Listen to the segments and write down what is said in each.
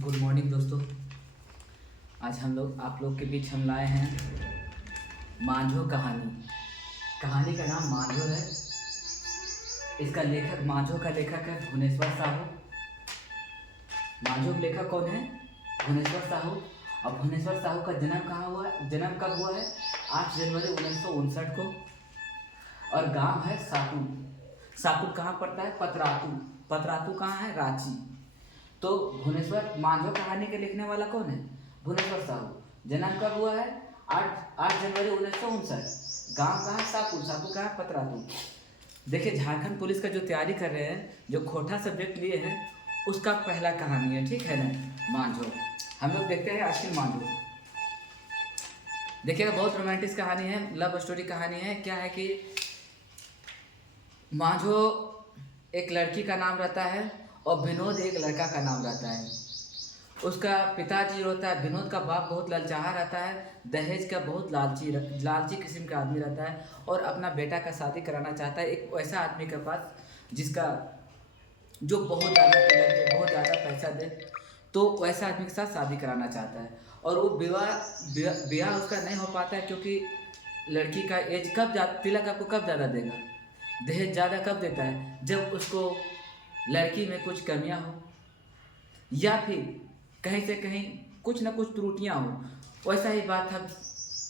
Good morning दोस्तों। आज हम लोग आप लोग के बीच हम लाए हैं मांझो कहानी। कहानी का नाम मांझो है। इसका लेखक मांझो का लेखक है भुवनेश्वर साहू। मांझो का लेखक कौन है? भुवनेश्वर साहू। और भुवनेश्वर साहू का जन्म कहाँ हुआ है? जन्म कब हुआ है? 8 जनवरी 1959 को। और गांव है साकुर। साकुर कहाँ पड़ता है? पतरातू। पतरातू कहाँ है? रांची। तो भुवनेश्वर मांझो कहानी के लिखने वाला कौन है? भुवनेश्वर साहू। जन्म कब हुआ है? 8 जनवरी 1959। गांव कहाँ? साकुर। साकुर कहाँ? पतरातू। देखिए, झारखंड पुलिस का जो तैयारी कर रहे हैं, जो खोटा सब्जेक्ट लिए हैं, उसका पहला कहानी है, ठीक है ना? मांझो। हम लोग देखते हैं आखिर मांझो। देखिएगा, बहुत रोमांटिक कहानी है, लव स्टोरी कहानी है। क्या है कि मांझो एक लड़की का नाम रहता है और विनोद एक लड़का का नाम रहता है। उसका पिताजी होता है, विनोद का बाप बहुत ललचाहा रहता है, दहेज का बहुत लालची किस्म का आदमी रहता है और अपना बेटा का शादी कराना चाहता है एक वैसा आदमी के पास जिसका जो बहुत ज़्यादा तिलक दे, बहुत ज़्यादा पैसा दे। तो वैसा आदमी के साथ शादी कराना चाहता है और वो ब्याह उसका नहीं हो पाता है क्योंकि लड़की का एज कब तिलक आपको कब ज़्यादा देगा, दहेज ज़्यादा कब देता है? जब उसको लड़की में कुछ कमियां हो या फिर कहीं से कहीं कुछ ना कुछ त्रुटियां हो। वैसा ही बात था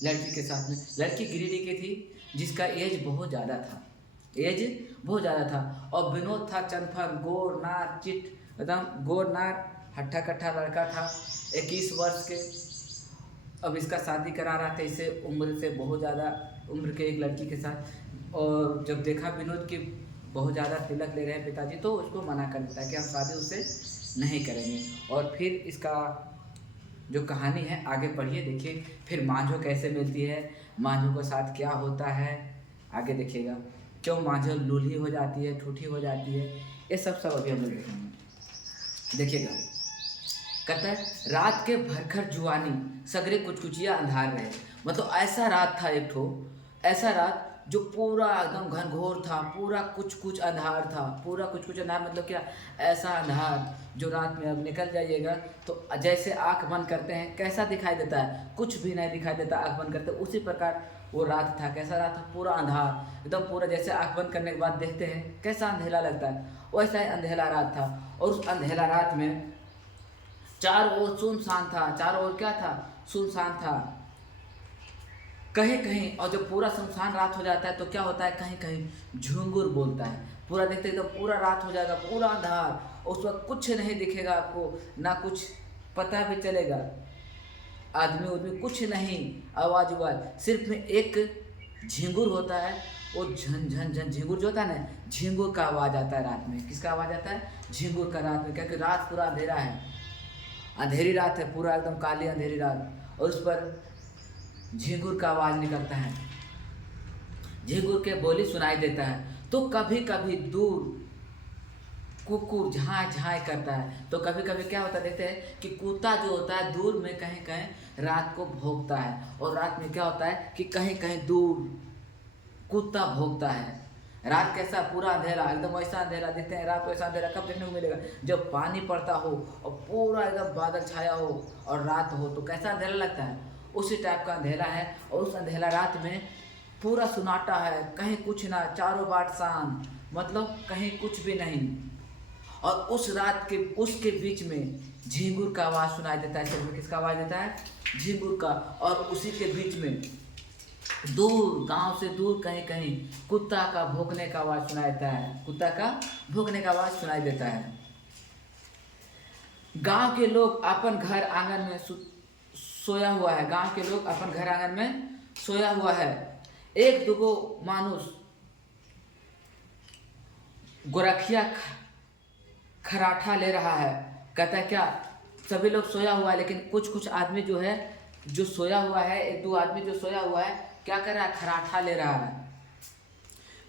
लड़की के साथ में। लड़की गिरिडीह की थी जिसका एज बहुत ज़्यादा था, एज बहुत ज़्यादा था। और विनोद था चंदफर, गोर नार चिट, एकदम गोर नार हट्ठा कट्ठा लड़का था, 21 वर्ष के। अब इसका शादी करा रहा था इसे उम्र से बहुत ज़्यादा उम्र के एक लड़की के साथ। और जब देखा विनोद की बहुत ज़्यादा तिलक ले रहे हैं पिताजी, तो उसको मना कर देता है कि हम शादी उससे नहीं करेंगे। और फिर इसका जो कहानी है आगे पढ़िए, देखिए फिर मांझो कैसे मिलती है, मांझो के साथ क्या होता है, आगे देखिएगा। क्यों मांझो लूली हो जाती है, ठूठी हो जाती है, ये सब अभी हम लोग देखेंगे। देखिएगा, कहता है रात के भरखर जुआनी सगरे कुचकुचिया अंधार रहे। मतलब ऐसा रात था एक ठो, ऐसा रात जो पूरा एकदम घनघोर था, पूरा कुछ कुछ अंधार था, पूरा कुछ कुछ अंधार। मतलब क्या? ऐसा अंधार जो रात में अब निकल जाइएगा तो जैसे आंख बंद करते हैं कैसा दिखाई देता है, कुछ भी नहीं दिखाई देता आंख बंद करते, उसी प्रकार वो रात था। कैसा रात था? पूरा अंधार, एकदम पूरा जैसे आंख बंद करने के बाद देखते हैं कैसा अंधेला लगता है, वैसा ही अंधेला रात था। और उस अंधेला रात में चारों ओर सुनसान था, चारों ओर क्या था? सुनसान था कहीं कहीं। और जब पूरा सुनसान रात हो जाता है तो क्या होता है? कहीं कहीं झुंगुर बोलता है। पूरा देखते तो पूरा रात हो जाएगा, पूरा अंधार, उस वक्त कुछ नहीं दिखेगा आपको, ना कुछ पता भी चलेगा, आदमी उदमी कुछ नहीं, आवाज उवाज सिर्फ में एक झिंगुर होता है। वो झन झन झन झिंगुर जो होता है ना, झिंगुर का आवाज आता है रात में। किसका आवाज आता है? झिंगुर का रात में, क्योंकि रात पूरा अंधेरा है, अंधेरी रात है, पूरा एकदम काली अंधेरी रात। और उस पर झिंगुर का आवाज निकलता है, झिंगुर के बोली सुनाई देता है। तो कभी कभी दूर कुकुर झाँय झाँय करता है। तो कभी कभी क्या होता है, देखते हैं कि कुत्ता जो होता है दूर में कहीं कहीं रात को भौंकता है। और रात में क्या होता है कि कहीं कहीं दूर कुत्ता भौंकता है। रात कैसा? पूरा अंधेरा, एकदम वैसा अंधेरा। देखते हैं रात वैसा अंधेरा कब देखने को मिलेगा? जब पानी पड़ता हो और पूरा एकदम बादल छाया हो और रात हो, तो कैसा अंधेरा लगता है? उसी टाइप का अंधेरा है। और उस अंधेरा रात में पूरा सुनाटा है, कहीं कुछ ना, चारों बाट शांत, मतलब कहीं कुछ भी नहीं। और उस रात के उसके बीच में झिंगुर का आवाज़ सुनाई देता है। सिर्फ किसका आवाज़ देता है? झिंगुर का। और उसी के बीच में दूर, गांव से दूर कहीं कहीं कुत्ता का भौंकने का आवाज़ सुनाई देता है, कुत्ता का भौंकने का आवाज़ सुनाई देता है। गांव के लोग अपन घर आंगन में सोया हुआ है, गांव के लोग अपन घर आंगन में सोया हुआ है। एक दुगो मानुष गोरखिया खराठा ले रहा है। कहता है क्या? सभी लोग सोया हुआ है लेकिन कुछ कुछ आदमी जो है, जो सोया हुआ है, एक दो आदमी जो सोया हुआ है क्या कर रहा है? खराठा ले रहा है।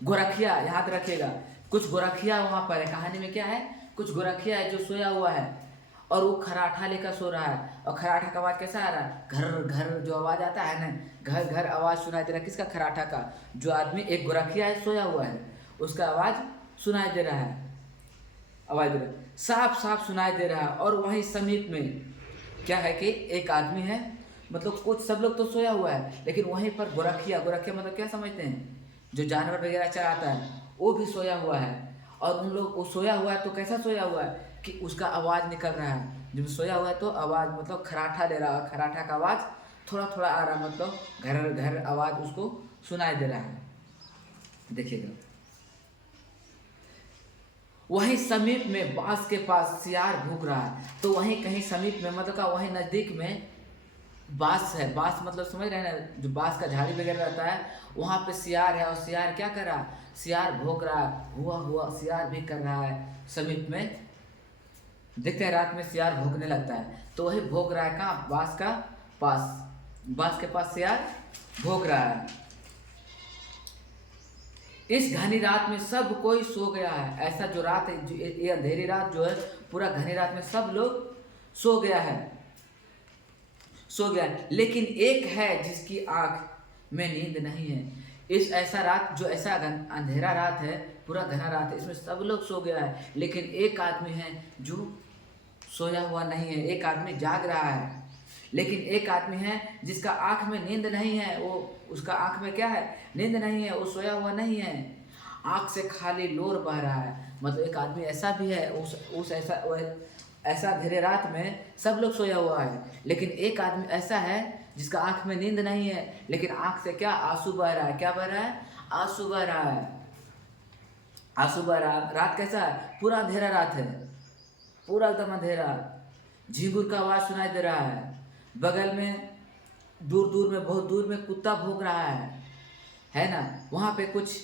गोरखिया याद रखिएगा, कुछ गोरखिया वहां पर है। कहानी में क्या है? कुछ गोरखिया है जो सोया हुआ है और वो खराठा लेकर सो रहा है। और खराठा का आवाज कैसा आ रहा है? घर घर जो आवाज आता है ना, घर घर आवाज सुनाई दे रहा है। किसका? खराठा का। जो आदमी एक गोरखिया है सोया हुआ है, उसका आवाज सुनाई दे रहा है, आवाज दे रहा है। साफ साफ सुनाई दे रहा है। और वहीं समीप में क्या है कि एक आदमी है, मतलब कुछ सब लोग तो सोया हुआ है, लेकिन वहीं पर गोरखिया, गोरखिया मतलब क्या समझते हैं, जो जानवर वगैरह चराता है, वो भी सोया हुआ है। और उन लोग, वो सोया हुआ है तो कैसा सोया हुआ है कि उसका आवाज़ निकल रहा है। जब सोया हुआ है तो आवाज़ मतलब खराटा ले रहा है, खराटा का आवाज़ थोड़ा थोड़ा आ रहा है, मतलब घर घर आवाज़ उसको सुनाई दे रहा है। देखिएगा, वहीं समीप में बांस के पास सियार भूख रहा है। तो वहीं कहीं समीप में मतलब का वहीं नज़दीक में बांस है, बांस मतलब समझ रहे हैं ना, जो बांस का झाड़ी वगैरह रहता है, वहाँ पे सियार है। और सियार क्या कर रहा है, सियार भौंक रहा है, हुआ हुआ सियार भी कर रहा है समीप में। देखते हैं रात में सियार भौंकने लगता है, तो वही भौंक रहा है कहाँ, बांस का पास, बांस के पास सियार भौंक रहा है। इस घनी रात में सब कोई सो गया है। ऐसा जो रात है, ये अंधेरी रात जो है, पूरा घनी रात में सब लोग सो गया है, सो गया है। लेकिन एक है जिसकी आंख में नींद नहीं है। इस ऐसा रात जो ऐसा अंधेरा रात है, पूरा घना रात है, इसमें सब लोग सो गया है, लेकिन एक आदमी है जो सोया हुआ नहीं है, एक आदमी जाग रहा है। लेकिन एक आदमी है जिसका आंख में नींद नहीं है, वो उसका आंख में क्या है, नींद नहीं है, वो सोया हुआ नहीं है, आंख से खाली लोर बह रहा है। मतलब एक आदमी ऐसा भी है, उस ऐसा अंधेरे रात में सब लोग सोया हुआ है, लेकिन एक आदमी ऐसा है जिसका आंख में नींद नहीं है, लेकिन आंख से क्या, आंसू बह रहा है। क्या बह रहा है, आंसू बह रहा है, आंसू बह रहा है। रात कैसा है, पूरा अंधेरा रात है, पूरा एकदम अंधेरा। झींगुर का आवाज सुनाई दे रहा है, बगल में दूर दूर में, बहुत दूर में कुत्ता भौंक रहा है ना। वहाँ पे कुछ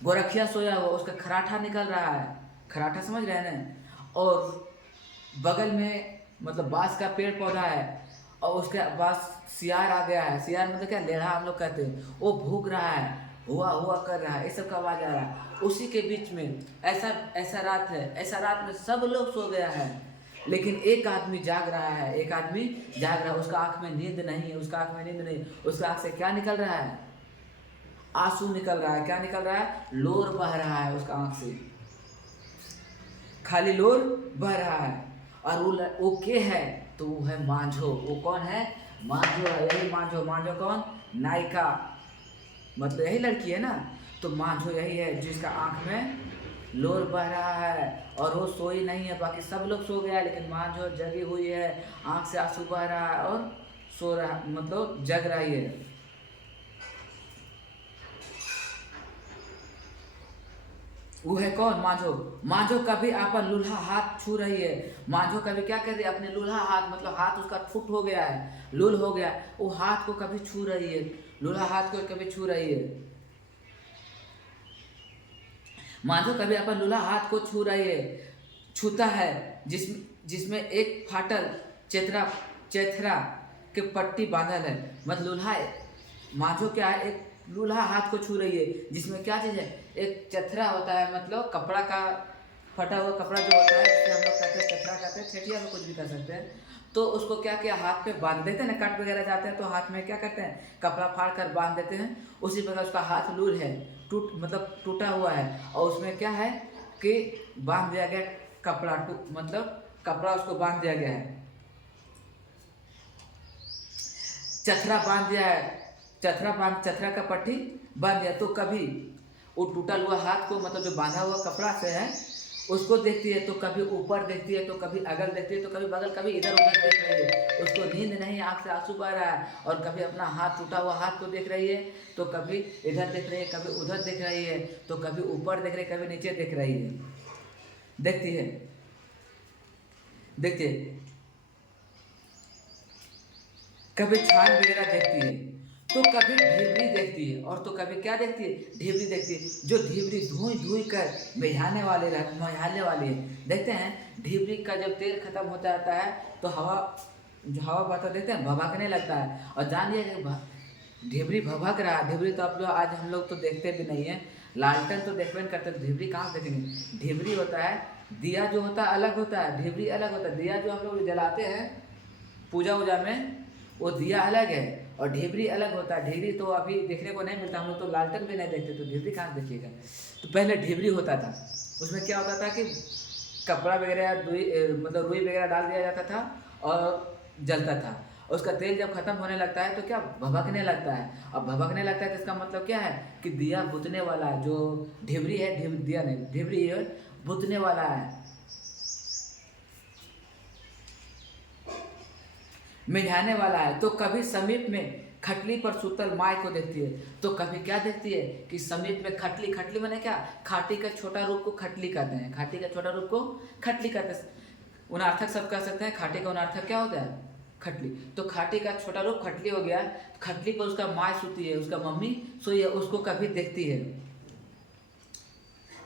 गोरखिया सोया हुआ, उसका खराठा निकल रहा है, खराठा समझ रहे हैं ना। और बगल में मतलब बांस का पेड़ पौधा है, और उसके पास सियार आ गया है। सियार मतलब क्या, लेढ़ा हम लोग कहते हैं, वो भूख रहा है, हुआ हुआ कर रहा है, ये सब का आवाज आ रहा है। उसी के बीच में ऐसा ऐसा रात है, ऐसा रात में सब लोग सो गया है, लेकिन एक आदमी जाग रहा है, एक आदमी जाग रहा है। उसका आंख में नींद नहीं है, उसका आंख में नींद नहीं, उसका आंख से क्या निकल रहा है, आंसू निकल रहा है। क्या निकल रहा है, लोर बह रहा है उसका आंख से, खाली लोर बह रहा है। और वो के है, तो वो है मांझो। वो कौन है, मांझो है, यही मांझो। मांझो कौन, नायिका, मतलब यही लड़की है ना। तो मांझो यही है जिसका आंख में लोर बह रहा है, और वो सोई नहीं है, बाकी सब लोग सो गया है, लेकिन मांझो जगी हुई है, आंख से आंसू बह रहा है और सो रहा, मतलब जग रही है। वो है कौन, मांझो। मांझो कभी आपन लूल्हा हाथ छू रही है। मांझो कभी क्या कर रही है, अपने लूल्हा हाथ, मतलब हाथ उसका फुट हो गया है, लूल हो गया, वो हाथ को कभी छू रही है, लूल्हा हाथ को कभी छू रही है। मांझो कभी अपन लूल्हा हाथ को छू रही है, छूता है, जिसमें एक फाटल चेथरा चेथरा के पट्टी बांधल है। मतलब लूल्हा, मांझो क्या है, एक लूल्हा हाथ को छू रही है, जिसमें क्या चीज़ है, एक चथरा होता है, मतलब कपड़ा का फटा हुआ कपड़ा जो होता है, जिसे हम लोग कहते हैं चथरा कहते हैं, ठेठिया में कुछ भी कर सकते हैं। तो उसको क्या किया, हाथ पे बांध देते हैं ना, कट वगैरह जाते हैं तो हाथ में क्या करते हैं, कपड़ा फाड़ कर बांध देते हैं। उसी प्रकार उसका हाथ लूल है, मतलब टूटा हुआ है, और उसमें क्या है कि बांध दिया गया कपड़ा, मतलब कपड़ा उसको बांध दिया गया है, चथरा बांध दिया है, चथरा का पट्टी बांध दिया। तो कभी वो टूटा हुआ हाथ को, मतलब जो बांधा हुआ कपड़ा से है, उसको देखती है, तो कभी ऊपर देखती है, तो कभी अगल देखती है, तो कभी बगल, कभी इधर उधर देख रही है। उसको नींद नहीं, आंख से आंसू बह रहा है, और कभी अपना हाथ, टूटा हुआ हाथ को देख रही है, तो कभी इधर देख रही है, कभी उधर देख रही है, तो कभी ऊपर देख रही है, कभी नीचे देख रही है, देखती है, देखती है, कभी छान वगैरह देखती है, तो कभी ढिबरी देखती है, और तो कभी क्या देखती है, ढिबरी देखती है। जो ढिबरी धुई धुई कर बिहाने वाली है। देखते हैं ढिबरी का जब तेल खत्म होता जाता है, तो जो हवा बहता देखते हैं, भभकने लगता है। और जानिए ढिबरी भभक रहा है। ढिबरी तो आप लोग, आज हम लोग तो देखते भी नहीं है, लालटेन तो देखते नहीं करते, ढिबरी कहाँ देखेंगे। ढिबरी होता है, दिया जो होता है अलग होता है, ढिबरी अलग होता है। दिया जो हम लोग जलाते हैं पूजा वूजा में, वो दिया अलग है, और ढिबरी अलग होता है। ढिबरी तो अभी देखने को नहीं मिलता, हम लोग तो लालटेन भी नहीं देखते, तो ढिबरी कहाँ देखिएगा। तो पहले ढिबरी होता था, उसमें क्या होता था कि कपड़ा वगैरह मतलब रुई वगैरह डाल दिया जाता था और जलता था। उसका तेल जब खत्म होने लगता है तो क्या भभकने लगता है। अब भभकने लगता है तो इसका मतलब क्या है कि दिया बुझने वाला है। जो ढिबरी है, दिया नहीं, ढिबरी है, बुझने वाला है, मिझाने वाला है। तो कभी समीप में खटली पर सुतल माय को देखती है, तो कभी क्या देखती है कि समीप में खटली, खटली माने क्या, खाटी का छोटा रूप को खटली कहते हैं, खाटी का छोटा रूप को खटली कहते हैं। उनार्थक शब्द कह सकते हैं, खाटी का उनार्थक क्या होता है, खटली। तो खाटी का छोटा रूप खटली हो गया। खटली पर उसका माँ सोती है, उसका मम्मी सोई है, उसको कभी देखती है,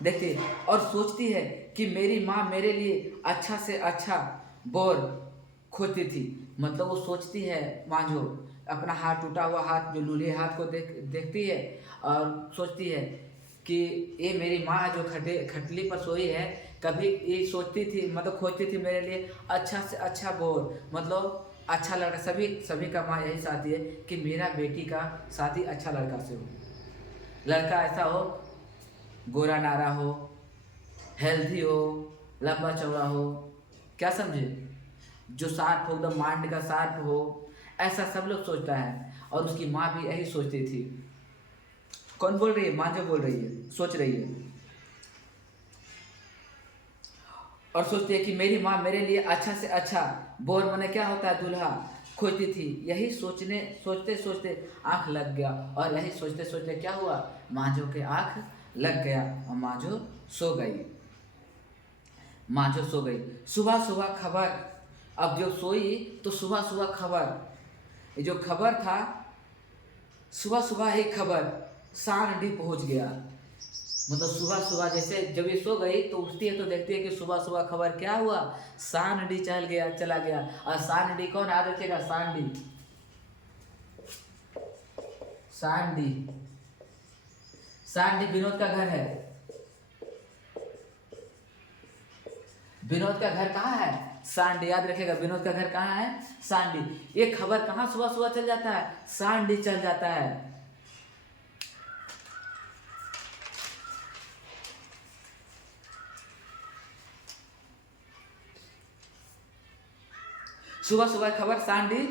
देखती है और सोचती है कि मेरी माँ मेरे लिए अच्छा से अच्छा बोर खोती थी। मतलब वो सोचती है, माँ जो अपना हाथ, टूटा हुआ हाथ, जो लूल्हे हाथ को देखती है और सोचती है कि ये मेरी माँ जो खटली पर सोई है, कभी ये सोचती थी, मतलब खोजती थी मेरे लिए अच्छा से अच्छा बोर, मतलब अच्छा लड़का। सभी सभी का माँ यही चाहती है कि मेरा बेटी का शादी अच्छा लड़का से हो, लड़का ऐसा हो, गोरा नारा हो, हेल्दी हो, लंबा चौड़ा हो, क्या समझे, जो शार्प हो, एकदम माइंड का शार्प हो, ऐसा सब लोग सोचता है। और उसकी माँ भी यही सोचती थी। कौन बोल रही है, माँ जो बोल रही है, सोच रही है और सोचती है कि मेरी माँ मेरे लिए अच्छा से अच्छा बोर, माने क्या होता है, दूल्हा खोजती थी। यही सोचते सोचते आंख लग गया, और यही सोचते सोचते क्या हुआ, माँझो के आंख लग गया और माँझो सो गई। माँझो सो गई। सुबह सुबह खबर, अब जो सोई तो सुबह सुबह खबर, ये जो खबर था, सुबह सुबह ही खबर सांडी पहुंच गया। मतलब सुबह सुबह जैसे जब ये सो गई तो उठती है तो देखती है कि सुबह सुबह खबर क्या हुआ, सांडी चला गया। और सांडी कौन याद रखेगा, सांडी, सांडी, सांडी विनोद का घर है। विनोद का घर कहाँ है, सांडी, याद रखेगा, विनोद का घर कहाँ है, सांडी। ये खबर कहाँ सुबह सुबह चल जाता है, सांडी चल जाता है। सुबह सुबह खबर सांडी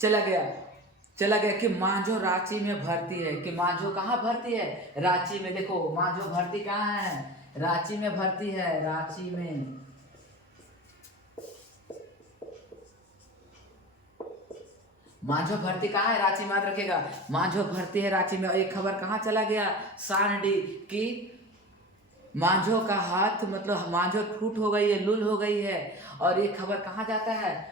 चला गया कि माँझो रांची में भर्ती है। कि माँझो कहाँ भर्ती है, रांची में। देखो माँझो भर्ती कहाँ है, रांची में भर्ती है, रांची में। माँझो भर्ती कहाँ है, रांची में, याद रखेगा, माँझो भर्ती है रांची में। और एक खबर कहाँ चला गया, सांडी, की माँझो का हाथ, मतलब माँझो ठूट हो गई है, लूल हो गई है। और ये खबर कहाँ जाता है,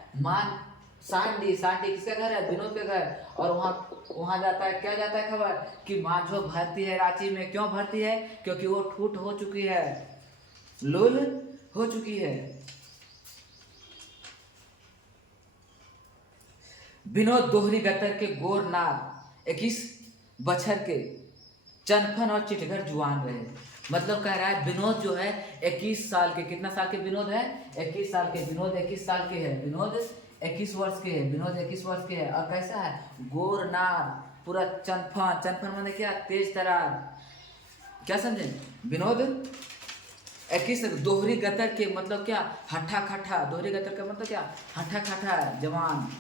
सांडी, सांडी किसका घर है, विनोद का घर। और वहाँ वहाँ जाता है, क्या जाता है खबर कि माँझो भर्ती है रांची में। क्यों भर्ती है, क्योंकि वो ठूट हो चुकी है, लूल हो चुकी है। विनोद दोहरी गतर के गोर नार 21 बछर के चनफन और चिटघर जुआन रहे। मतलब कह रहा है विनोद जो है 21 साल के, कितना साल के विनोद है, 21 साल के। विनोद 21 साल के है, विनोद 21 वर्ष के है, विनोद 21 वर्ष के है। और कैसा है, गोर नार, पूरा चनफन, चनफन माने क्या, तेज तरार, क्या समझे। विनोद 21, दोहरी गतर के मतलब क्या, हट्ठा खट्ठा, दोहरी गतर का मतलब क्या, हट्ठा खट्ठा जवान,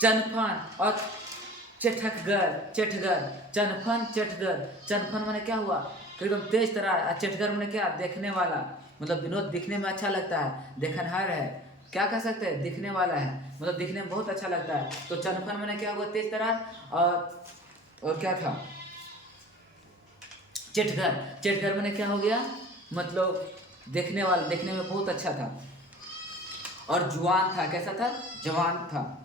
चनफन और चेठगर, चनफन चेठगर। चनफन माने क्या हुआ, एकदम तेज तरार। चेठगर माने क्या, देखने वाला, मतलब विनोद दिखने में अच्छा लगता है, देखनहार है, क्या कह सकते हैं, दिखने वाला है, मतलब दिखने में बहुत अच्छा लगता है। तो चनफन माने क्या हुआ, तेज तरार। और क्या था, चेठगर, चेठगर माने क्या हो गया, मतलब देखने वाला, देखने में बहुत अच्छा था। और जुआन था, कैसा था, जवान था।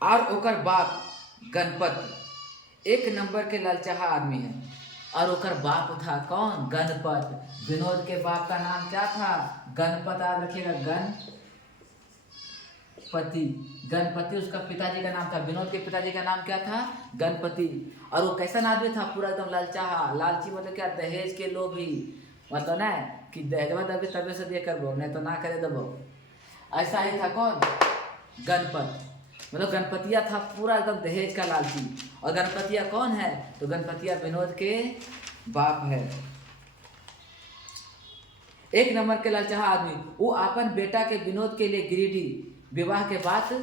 और ओकर बाप गणपत एक नंबर के ललचाहा आदमी है। और ओकर बाप था कौन, गणपत। विनोद के बाप का नाम क्या था, गणपत, याद रखिएगा, गणपति, गणपति उसका पिताजी का नाम था। विनोद के पिताजी का नाम क्या था, गणपति। और वो कैसा आदमी था, पूरा एकदम ललचाहा, लालची मतलब क्या, दहेज के लोभी, मतलब ना कि दहेजवा दबे तबे से दिए करबो, नहीं तो ना करे दबो, ऐसा ही था कौन, गणपत। मतलब गणपतिया था पूरा एकदम दहेज का लालची। और गणपतिया कौन है, तो गणपतिया विनोद के बाप है। एक नंबर के लालचाहा आदमी, वो अपन बेटा के विनोद के लिए गिरिडीह विवाह के बाद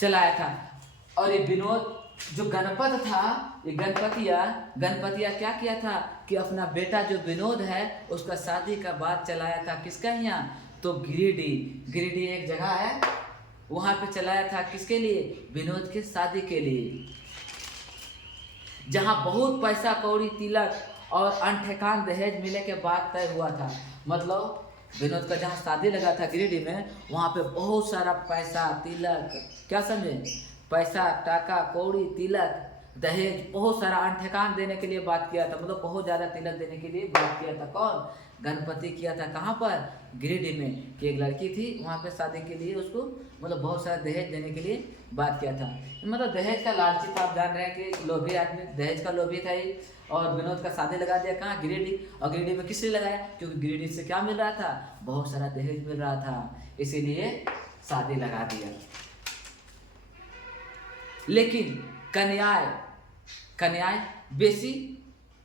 चलाया था। और ये विनोद जो गणपत था, ये गणपतिया क्या किया था कि अपना बेटा जो विनोद है उसका शादी का बात चलाया था। किसका यहाँ? तो गिरिडीह एक जगह है, वहां पे चलाया था। किसके लिए? विनोद के शादी के लिए, जहां बहुत पैसा कौड़ी तिलक और अनठेकान दहेज मिले के बाद तय हुआ था। मतलब विनोद का जहाँ शादी लगा था गिरिडीह में, वहाँ पे बहुत सारा पैसा तिलक, क्या समझे, पैसा टाका कौड़ी तिलक दहेज बहुत सारा अनठेकान देने के लिए बात किया था। मतलब बहुत ज़्यादा तिलक देने के लिए बात किया था। कौन? गणपति किया था। कहाँ पर? गिरिडीह में। कि एक लड़की थी, वहाँ पे शादी के लिए उसको मतलब बहुत सारा दहेज देने के लिए बात किया था। मतलब दहेज का लालची था। आप जान रहे हैं कि लोभी आदमी, दहेज का लोभी था ही। और विनोद का शादी लगा दिया कहाँ? गिरिडीह। और गिरिडीह में किस लिए लगाया? क्योंकि गिरिडीह से क्या मिल रहा था? बहुत सारा दहेज मिल रहा था, इसीलिए शादी लगा दिया। लेकिन कन्याएं बेसी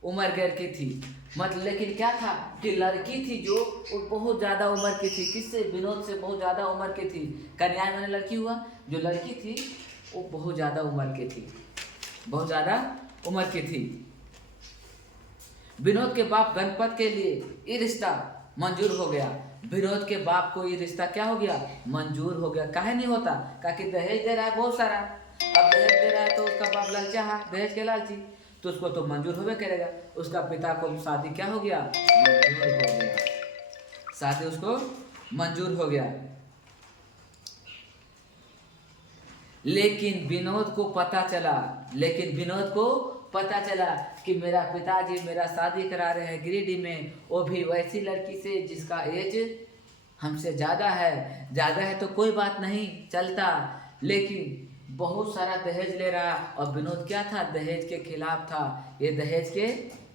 उम्र गैर की थी। मतलब लेकिन क्या था कि लड़की थी जो वो बहुत ज़्यादा उम्र की थी। किससे? विनोद से बहुत ज़्यादा उम्र की थी। कन्याएं मैंने लड़की हुआ, जो लड़की थी वो बहुत ज़्यादा उम्र की थी, बहुत ज़्यादा उम्र की थी। विनोद के बाप गणपत के लिए ये रिश्ता मंजूर हो गया। विनोद के बाप को ये रिश्ता क्या हो गया? मंजूर हो गया। काहे नहीं होता? कि दहेज दे रहा है बहुत सारा। अब दहेज दे रहा है तो उसका बाप लालचा, दहेज के लालची, तो उसको तो मंजूर होवे करेगा। उसका पिता को शादी क्या हो गया? मंजूर हो गया। शादी उसको मंजूर हो गया। लेकिन विनोद को पता चला कि मेरा पिताजी मेरा शादी करा रहे हैं गिरिडीह में, वो भी वैसी लड़की से जिसका एज हमसे ज़्यादा है तो कोई बात नहीं चलता, लेकिन बहुत सारा दहेज ले रहा। और विनोद क्या था? दहेज के खिलाफ था। ये दहेज के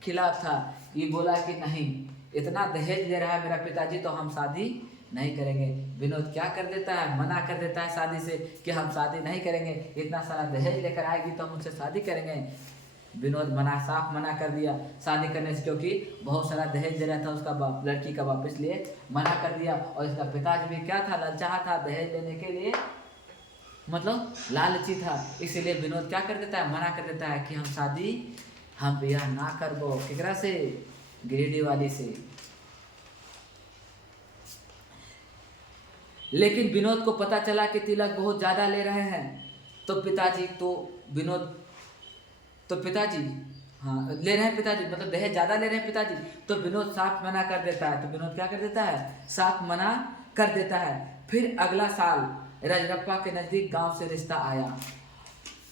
खिलाफ था। ये बोला कि नहीं, इतना दहेज ले रहा है मेरा पिताजी तो हम शादी नहीं करेंगे। विनोद क्या कर देता है? मना कर देता है शादी से कि हम शादी नहीं करेंगे, इतना सारा दहेज लेकर आएगी तो हम उनसे शादी करेंगे। विनोद साफ मना कर दिया शादी करने से, क्योंकि बहुत सारा दहेज दे रहा था उसका बाप, लड़की का बाप, इसलिए मना कर दिया। और इसका पिताजी भी क्या था? लालचा था दहेज लेने के लिए, मतलब लालची था। इसीलिए विनोद क्या कर देता है? मना कर देता है कि हम ब्याह ना करबो। केकरा से? गिरिडीह वाली से। लेकिन विनोद को पता चला कि तिलक बहुत ज़्यादा ले रहे हैं, तो पिताजी ले रहे हैं पिताजी, मतलब दहेज ज़्यादा ले रहे हैं पिताजी, तो विनोद साफ मना कर देता है। तो विनोद क्या कर देता है? साफ मना कर देता है। फिर अगला साल रजरप्पा के नज़दीक गांव से रिश्ता आया।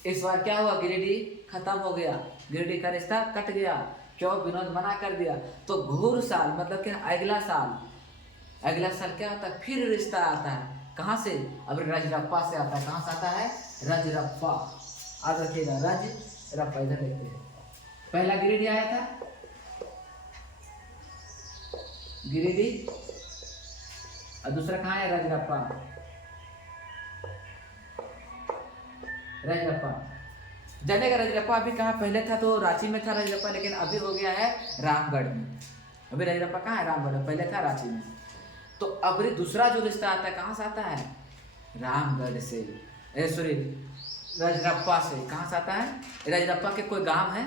इस बार क्या हुआ? गिरिडीह खत्म हो गया, गिरिडीह का रिश्ता कट गया। क्यों? विनोद मना कर दिया। तो घूर साल, मतलब क्या? अगला साल क्या होता है? फिर रिश्ता आता है। कहाँ से? अब रजरप्पा से आता है। कहाँ से आता है? रजरप्पा। आज रखिएगा, रजरप्पा। इधर देखते हैं, पहला गिरिडीह आया था, गिरिडीह, और दूसरा कहाँ है? रजरप्पा। जानेगा रजरप्पा अभी कहाँ? पहले था तो रांची में था रजरप्पा, लेकिन अभी हो गया है रामगढ़ में। अभी रजरप्पा कहाँ है? रामगढ़ में। पहले था रांची में। तो अब दूसरा जो रिश्ता आता है कहाँ से आता है? रामगढ़ से, सॉरी रजरप्पा से। कहाँ से आता है? रजरप्पा के कोई गांव है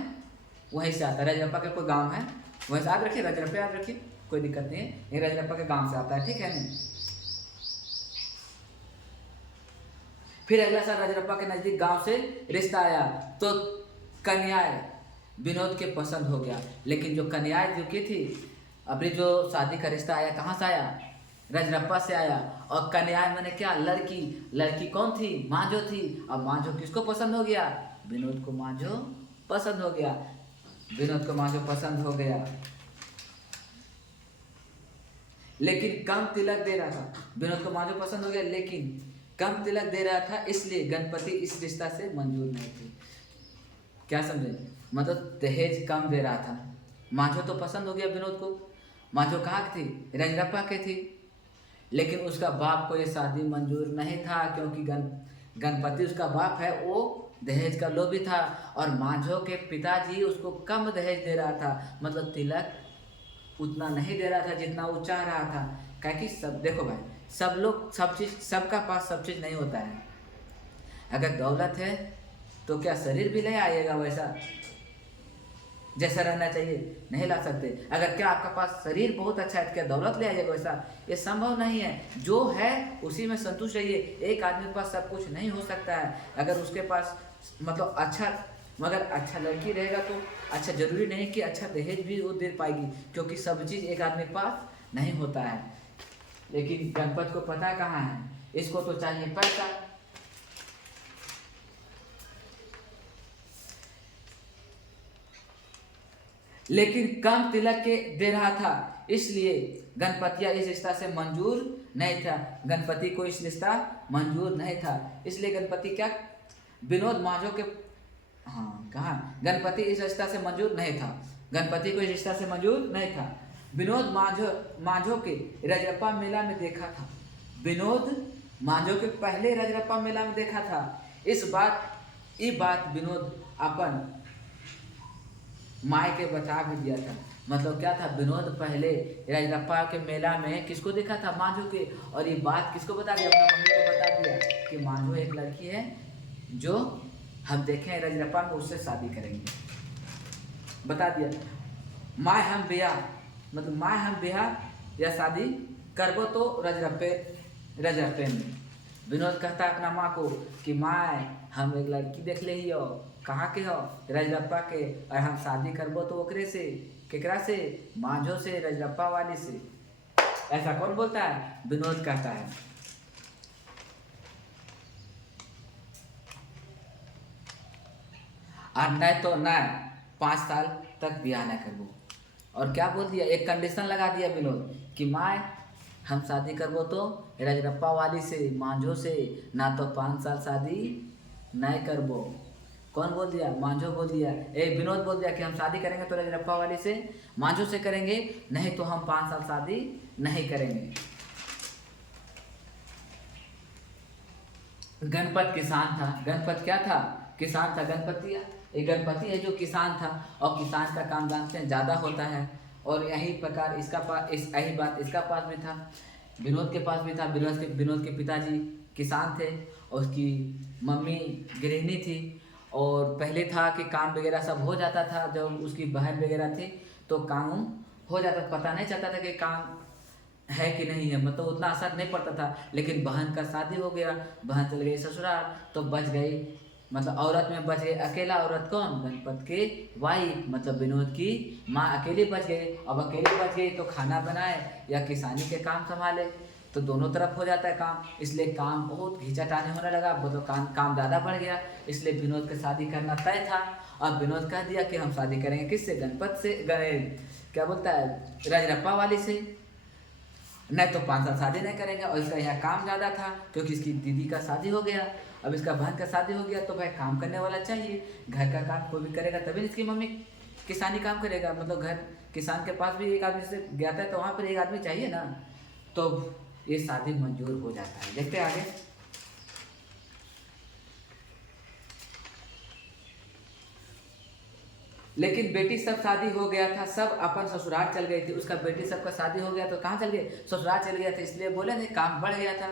वहीं से आता है। रजरप्पा के कोई गांव है वहीं से। याद रखिए, रजरप्पा याद रखिए, कोई दिक्कत नहीं है। ये रजरप्पा के गांव से आता है, ठीक है नहीं? फिर अगला साल रजरप्पा के नज़दीक गांव से रिश्ता आया, तो कन्याएं विनोद के पसंद हो गया। लेकिन जो कन्याएं जो की थी, अभी जो शादी का रिश्ता आया कहाँ से आया? रजरप्पा से आया। और कन्याएं मैंने क्या? लड़की कौन थी? मांझो थी। अब मांझो किसको पसंद हो गया? विनोद को मांझो पसंद हो गया। लेकिन कम तिलक दे रहा था। विनोद को मांझो पसंद हो गया, लेकिन कम तिलक दे रहा था, इसलिए गणपति इस रिश्ता से मंजूर नहीं थे। क्या समझे? मतलब दहेज कम दे रहा था। मांझो तो पसंद हो गया विनोद को। मांझो कहाँ की थी? रजरप्पा की थी। लेकिन उसका बाप को ये शादी मंजूर नहीं था, क्योंकि गणपति उसका बाप है, वो दहेज का लोभी था। और मांझो के पिताजी उसको कम दहेज दे रहा था, मतलब तिलक उतना नहीं दे रहा था जितना वो चाह रहा था। क्या कि सब देखो भाई, सब लोग सब चीज़, सबका पास सब चीज़ नहीं होता है। अगर दौलत है तो क्या शरीर भी ले आइएगा वैसा जैसा रहना चाहिए? नहीं ला सकते। अगर क्या आपका पास शरीर बहुत अच्छा है तो क्या दौलत ले आइएगा वैसा? ये संभव नहीं है। जो है उसी में संतुष्ट रहिए। एक आदमी के पास सब कुछ नहीं हो सकता है। अगर उसके पास मतलब अच्छा, मगर अच्छा लड़की रहेगा तो अच्छा, जरूरी नहीं कि अच्छा दहेज भी वो दे पाएगी, क्योंकि सब चीज़ एक आदमी के पास नहीं होता है। लेकिन गणपत को पता कहाँ है, इसको तो चाहिए पैसा। लेकिन कम तिलक के दे रहा था, इसलिए गणपतिया इस रिश्ता से मंजूर नहीं था। गणपति को इस रिश्ता मंजूर नहीं था, इसलिए गणपति क्या, विनोद मांझो के, हाँ कहाँ, गणपति इस रिश्ता से मंजूर नहीं था। गणपति को इस रिश्ता से मंजूर नहीं था। विनोद मांझो के रजरप्पा मेला में देखा था। विनोद मांझो के पहले रजरप्पा मेला में देखा था। ये बात विनोद अपन माए के बता भी दिया था। मतलब क्या था, विनोद पहले रजरप्पा के मेला में किसको देखा था, मांझो के। और ये बात किसको बता दिया, अपना मम्मी को बता दिया कि मांझो एक लड़की है जो हम देखें रजरप्पा में, उससे शादी करेंगे, बता दिया। माए हम ब्याह, मतलब माए हम ब्याह या शादी करबो तो रजरप्पे में। विनोद कहता है अपना माँ को कि माए हम एक लड़की देख ले ही हो, कहाँ के हो, रजरप्पा के, और हम शादी करबो तो ओकरे से, केकरा से, मांझो से, रजरप्पा वाली से। ऐसा कौन बोलता है, विनोद कहता है। और नहीं तो न 5 साल तक ब्याह न करबो। और क्या बोल दिया, एक कंडीशन लगा दिया विनोद कि माए हम शादी करबो तो रजरप्पा वाली से, मांझो से, ना तो 5 साल शादी नहीं करबो। कौन बोल दिया, मांझो बोल दिया, विनोद बोल दिया कि हम शादी करेंगे तो रजरप्पा वाली से, मांझो से करेंगे, नहीं तो हम 5 साल शादी नहीं करेंगे। गणपत किसान था। गणपत क्या था, किसान था। गणपति है जो किसान था, और किसान का काम जानते हैं ज़्यादा होता है। और यही प्रकार यही बात इसका पास भी था, विनोद के पास भी था। विनोद के पिताजी किसान थे, और उसकी मम्मी गृहिणी थी। और पहले था कि काम वगैरह सब हो जाता था, जब उसकी बहन वगैरह थी तो काम हो जाता, पता नहीं चलता था कि काम है कि नहीं है, मतलब उतना असर नहीं पड़ता था। लेकिन बहन का शादी हो गया, बहन चल गई ससुराल, तो बच गई, मतलब औरत में बच गई अकेला। औरत कौन, गणपत के वाइफ, मतलब विनोद की माँ अकेली बच गई। अब अकेली बच गई तो खाना बनाए या किसानी के काम संभाले, तो दोनों तरफ हो जाता है काम। इसलिए काम बहुत घिंचाटानी होने लगा, मतलब काम ज़्यादा बढ़ गया। इसलिए विनोद की शादी करना तय था। अब विनोद कह दिया कि हम शादी करेंगे किससे, गणपत से, क्या बोलता है, रजरप्पा वाली से, नहीं तो 5 साल शादी नहीं करेंगे। और इसका यहाँ काम ज़्यादा था क्योंकि इसकी दीदी का शादी हो गया, अब इसका बहन का शादी हो गया, तो भाई काम करने वाला चाहिए। घर का काम कोई भी करेगा तभी इसकी मम्मी किसानी काम करेगा, मतलब घर किसान के पास भी एक आदमी से गया था तो वहाँ पर एक आदमी चाहिए ना, तो ये शादी मंजूर हो जाता है। देखते हैं आगे। लेकिन बेटी सब शादी हो गया था, सब अपन ससुराल चल गई थी। उसका बेटी सबका शादी हो गया तो कहाँ चल गए, ससुराल चल गया था। इसलिए बोले नहीं, काम बढ़ गया था,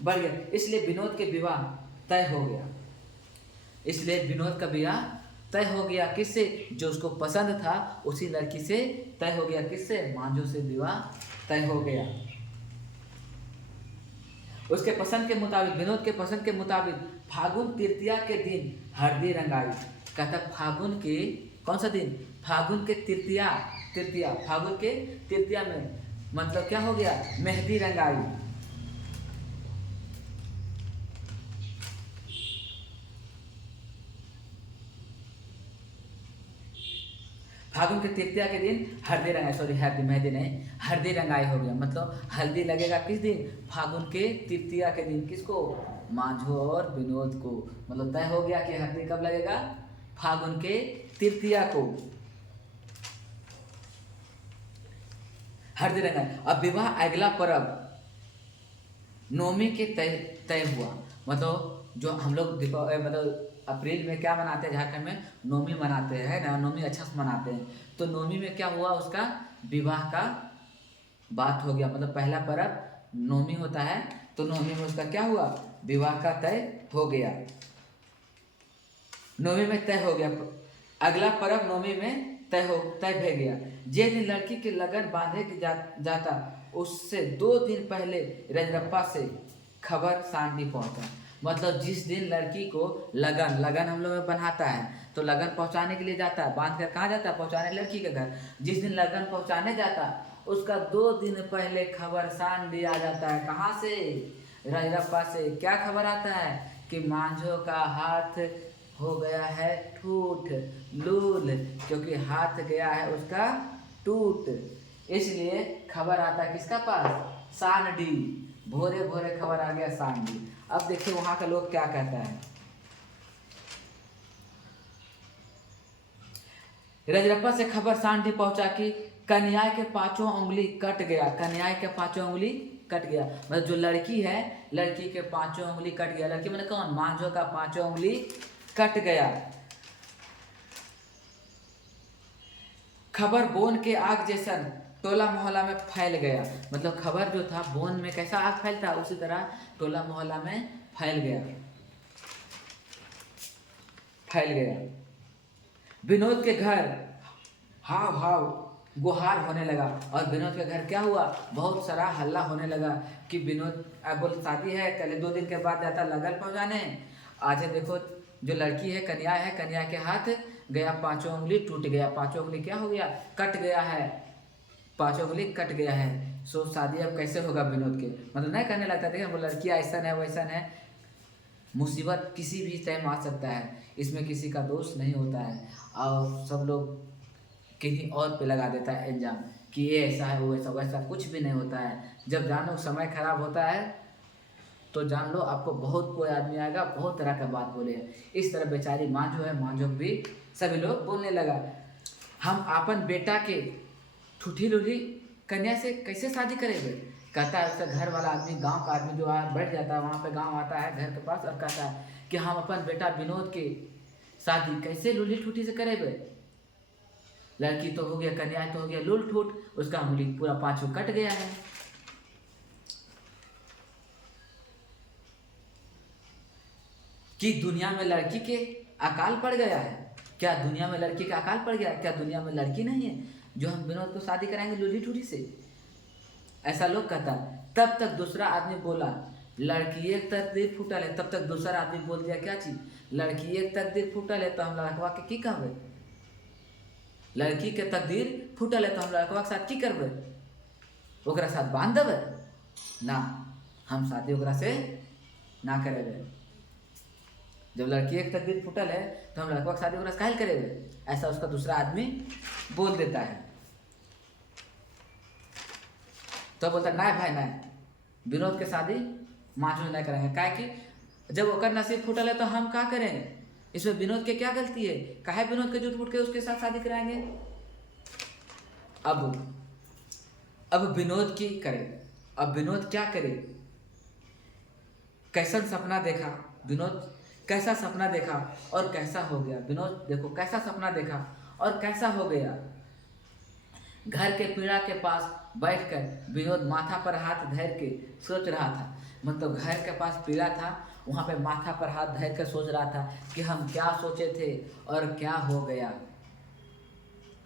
बढ़ गया। इसलिए विनोद के विवाह तय हो गया। इसलिए विनोद का विवाह तय हो गया किससे, जो उसको पसंद था उसी लड़की से तय हो गया। किससे, मांझो से विवाह तय हो गया। उसके पसंद के मुताबिक, विनोद के पसंद के मुताबिक फागुन तृतीया के दिन हल्दी रंगाई। कहता फागुन के कौन सा दिन, फागुन के तृतीया फागुन के तृतीया में, मतलब क्या हो गया, मेहंदी रंगाई। फागुन के तृतीया के दिन हल्दी रंगाई, सॉरी मेहंदी नहीं, हल्दी रंगाई हो गया। मतलब हल्दी लगेगा किस दिन, फागुन के तृतीया के दिन। किसको, मांझो और विनोद को। मतलब तय हो गया कि हल्दी कब लगेगा, फागुन के तृतीया को हल्दी रंगाई। अब विवाह अगला पर्व नवमी के तय हुआ। मतलब जो हम लोग मतलब अप्रैल में क्या मनाते हैं, झारखंड में नवमी मनाते हैं ना, नवमी अच्छा से मनाते हैं। तो नवमी में क्या हुआ, उसका विवाह का बात हो गया, मतलब पहला पर्व नवमी होता है, तो नवमी में उसका क्या हुआ, विवाह का तय हो गया, नवमी में तय हो गया। अगला पर्व नवमी में तय भे गया। जिस दिन लड़की के लगन बांधे के जाता, उससे 2 दिन पहले रजरप्पा से खबर सांडी पहुंचा। मतलब जिस दिन लड़की को लगन हम लोग में बन्हाता है, तो लगन पहुंचाने के लिए जाता है, बांध कर कहाँ जाता है, पहुंचाने लड़की के घर। जिस दिन लगन पहुंचाने जाता, उसका 2 दिन पहले खबर सांडी आ जाता है। कहाँ से, रजरप्पा से। क्या खबर आता है कि मांझो का हाथ हो गया है टूट, लूल, क्योंकि हाथ गया है उसका टूट, इसलिए खबर आता है किसका पास, सांडी। भोरे भोरे खबर आ गया सांडी। अब देखिए वहां का लोग क्या कहता है। रजरप्पा से खबर सांडी पहुंचा कि कन्या के 5 उंगली कट गया। कन्या के 5 उंगली कट गया, मतलब जो लड़की है, लड़की के 5 उंगली कट गया। लड़की मतलब कौन, मांझो का 5 उंगली कट गया। खबर बोन के आग जैसा टोला मोहल्ला में फैल गया। मतलब खबर जो था बोन में कैसा आग फैलता, उसी तरह टोला मोहल्ला में फैल गया। विनोद के घर हाव हाव गुहार होने लगा, और विनोद के घर क्या हुआ, बहुत सारा हल्ला होने लगा कि विनोद बोल शादी है, कल 2 दिन के बाद जाता लगन पहुंचाने। आज देखो जो लड़की है, कन्या के हाथ गया 5 उंगली टूट गया। 5 उंगली क्या हो गया, कट गया है, 5 उंगली कट गया है। सो शादी अब कैसे होगा विनोद के, मतलब नहीं करने लगता। देखिए वो लड़की ऐसा है वैसा है, मुसीबत किसी भी टाइम आ सकता है, इसमें किसी का दोष नहीं होता है। और सब लोग किसी और पे लगा देता है इल्जाम कि ये ऐसा है वो ऐसा, वैसा कुछ भी नहीं होता है। जब जानो समय खराब होता है तो जान लो आपको बहुत कोई आदमी आएगा, बहुत तरह का बात बोलेगा। इस तरह बेचारी मांझो है, मांझो भी सभी लोग बोलने लगा, हम अपन बेटा के ठूठी लूठी कन्या से कैसे शादी करेंगे। कहता है उसका घर वाला आदमी, गांव का आदमी जो बैठ जाता है वहाँ पे, गांव आता है घर के पास, और कहता है कि हम अपन बेटा विनोद के शादी कैसे लूली ठूठी से करेंगे। लड़की तो हो गया, कन्या तो हो गया लूल ठूठ, उसका उंगली पूरा 5 कट गया है। कि दुनिया में लड़की के अकाल पड़ गया है। क्या दुनिया में लड़की का अकाल पड़ गया, क्या दुनिया में लड़की नहीं है जो हम विनोद को शादी कराएंगे लूली ठूठी से, ऐसा लोग कहता। तब तक दूसरा आदमी बोला, लड़की एक तकदीर फूटल है। तब तक दूसरा आदमी बोल दिया क्या चीज, लड़की एक तकदीर फूटल है तो हम लड़कवा के की कहबे, लड़की के तकदीर फूटल है तो हम लड़कवा के साथ की करबे, ओकरा साथ बांध देबे ना, हम शादी ओकरा से ना करेंगे। जब लड़की एक तकदीर फूटल है तो हम लड़कवा के शादी ओकरा से काहे करेंगे, ऐसा उसका दूसरा आदमी बोल देता है। तो बोलता नहीं भाई नहीं, विनोद के शादी मांझो नहीं करेंगे, काहे कि जब ओकर नसीब फूटल है तो हम क्या करेंगे, इसमें विनोद के क्या गलती है, काहे विनोद के जूठ फूट के उसके साथ शादी कराएंगे। अब विनोद की करे, अब विनोद क्या करे, कैसा सपना देखा विनोद, कैसा सपना देखा और कैसा हो गया विनोद। देखो कैसा सपना देखा और कैसा हो गया। घर के पीड़ा के पास बैठकर विनोद माथा पर हाथ धर के सोच रहा था। मतलब घर के पास पीड़ा था, वहाँ पे माथा पर हाथ धर कर सोच रहा था कि हम क्या सोचे थे और क्या हो गया,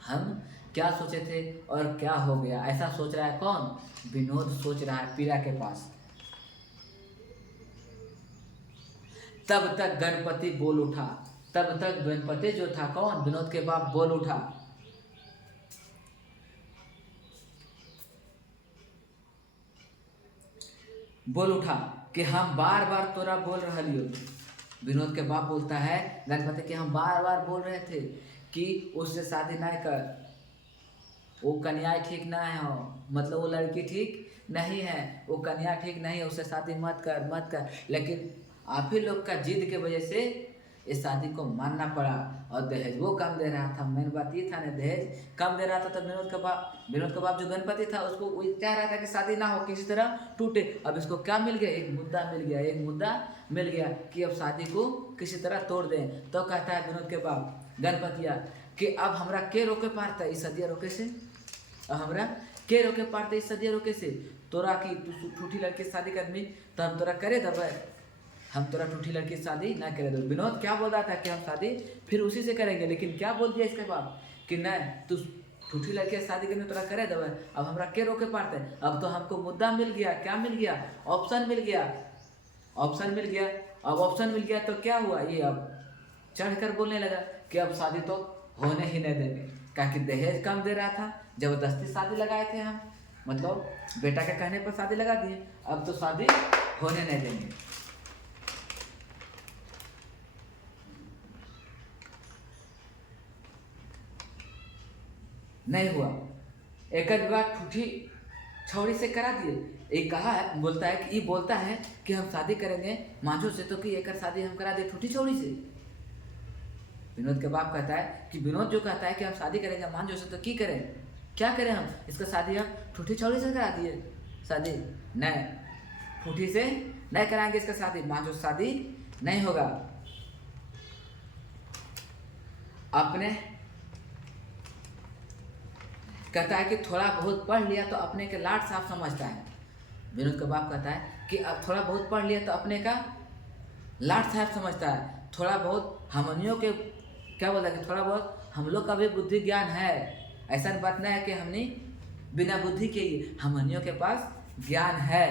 हम क्या सोचे थे और क्या हो गया। ऐसा सोच रहा है कौन, विनोद सोच रहा है पीड़ा के पास। तब तक गणपति बोल उठा, तब तक गणपति जो था कौन, विनोद के बाप, बोल उठा, कि हम बार बार तोरा बोल रही हो। विनोद के बाप बोलता है गणपति कि हम बार बार बोल रहे थे कि उससे शादी नहीं कर, वो कन्या ठीक ना है हो, मतलब वो लड़की ठीक नहीं है, वो कन्या ठीक नहीं है, उससे शादी मत कर। लेकिन आप ही लोग का जिद के वजह से इस शादी को मानना पड़ा। और दहेज वो कम दे रहा था, मेन बात ये था ना, दहेज कम दे रहा था। तो विनोद का बाप जो गणपति था उसको वो चाह रहा था कि शादी ना हो, किसी तरह टूटे। अब इसको क्या मिल गया, एक मुद्दा मिल गया कि अब शादी को किसी तरह तोड़ दें। तो कहता है विनोद के बाप गणपतिया कि अब हमरा के रोके पारता इस सदिया रोके से, और हमरा के रोके पारते इस सदिया रोके से तोरा की तू ठूठी लड़की से शादी करनी तो हम तोरा करे दबे, हम तोरा ठूठी लड़की से शादी ना करे दो। विनोद क्या बोल रहा था कि हम शादी फिर उसी से करेंगे, लेकिन क्या बोल दिया इसके बाद कि नहीं तू ठूठी लड़की से शादी करने तोरा करे दबे, अब हमरा के रोके पारते। अब तो हमको मुद्दा मिल गया, क्या मिल गया, ऑप्शन मिल गया, ऑप्शन मिल गया। अब ऑप्शन मिल गया तो क्या हुआ, ये अब चढ़कर बोलने लगा कि अब शादी तो होने ही नहीं देंगे, क्या कि दहेज कम दे रहा था, जबरदस्ती शादी लगाए थे हम, मतलब बेटा के कहने पर शादी लगा दिए, अब तो शादी होने नहीं देंगे। नहीं हुआ, एक विवाह ठूठी छौड़ी से करा दिए। एक कहा है, बोलता है कि ये बोलता है कि हम शादी करेंगे मांझो से, तो कि एक शादी हम करा दे ठूठी छौड़ी से। विनोद के बाप कहता है कि विनोद जो कहता है कि हम शादी करेंगे मांझो से, तो की करें, क्या करें हम, इसका शादी हम ठूठी छौड़ी से करा दिए शादी, नहीं ठूठी से नहीं कराएंगे इसका शादी, मांझो से शादी नहीं होगा। अपने कहता है कि थोड़ा बहुत पढ़ लिया तो अपने के लाट साफ समझता है। विनोद का बाप कहता है कि अब थोड़ा बहुत पढ़ लिया तो अपने का लाट साफ समझता है, थोड़ा बहुत हमनियों के क्या बोला कि थोड़ा बहुत हम लोग का भी बुद्धि ज्ञान है, ऐसा बात नहीं है कि हमने बिना बुद्धि के ही हमनियों के पास ज्ञान है।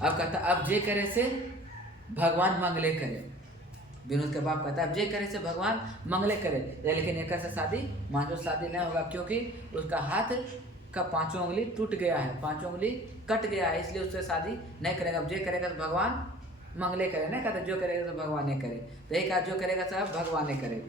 अब कहता अब जे करे से भगवान मंगले करे। विनोद के बाप कहता है अब जे करे से भगवान मंगले करे, लेकिन एक से शादी मांझो शादी नहीं होगा, क्योंकि उसका हाथ का 5वां उंगली टूट गया है, 5वां उंगली कट गया है, इसलिए उससे शादी नहीं करेगा। अब जे करेगा तो भगवान मंगले करे, नहीं कहते जो करेगा तो भगवान नहीं करे, तो एक आज जो करेगा सब भगवान नहीं करे।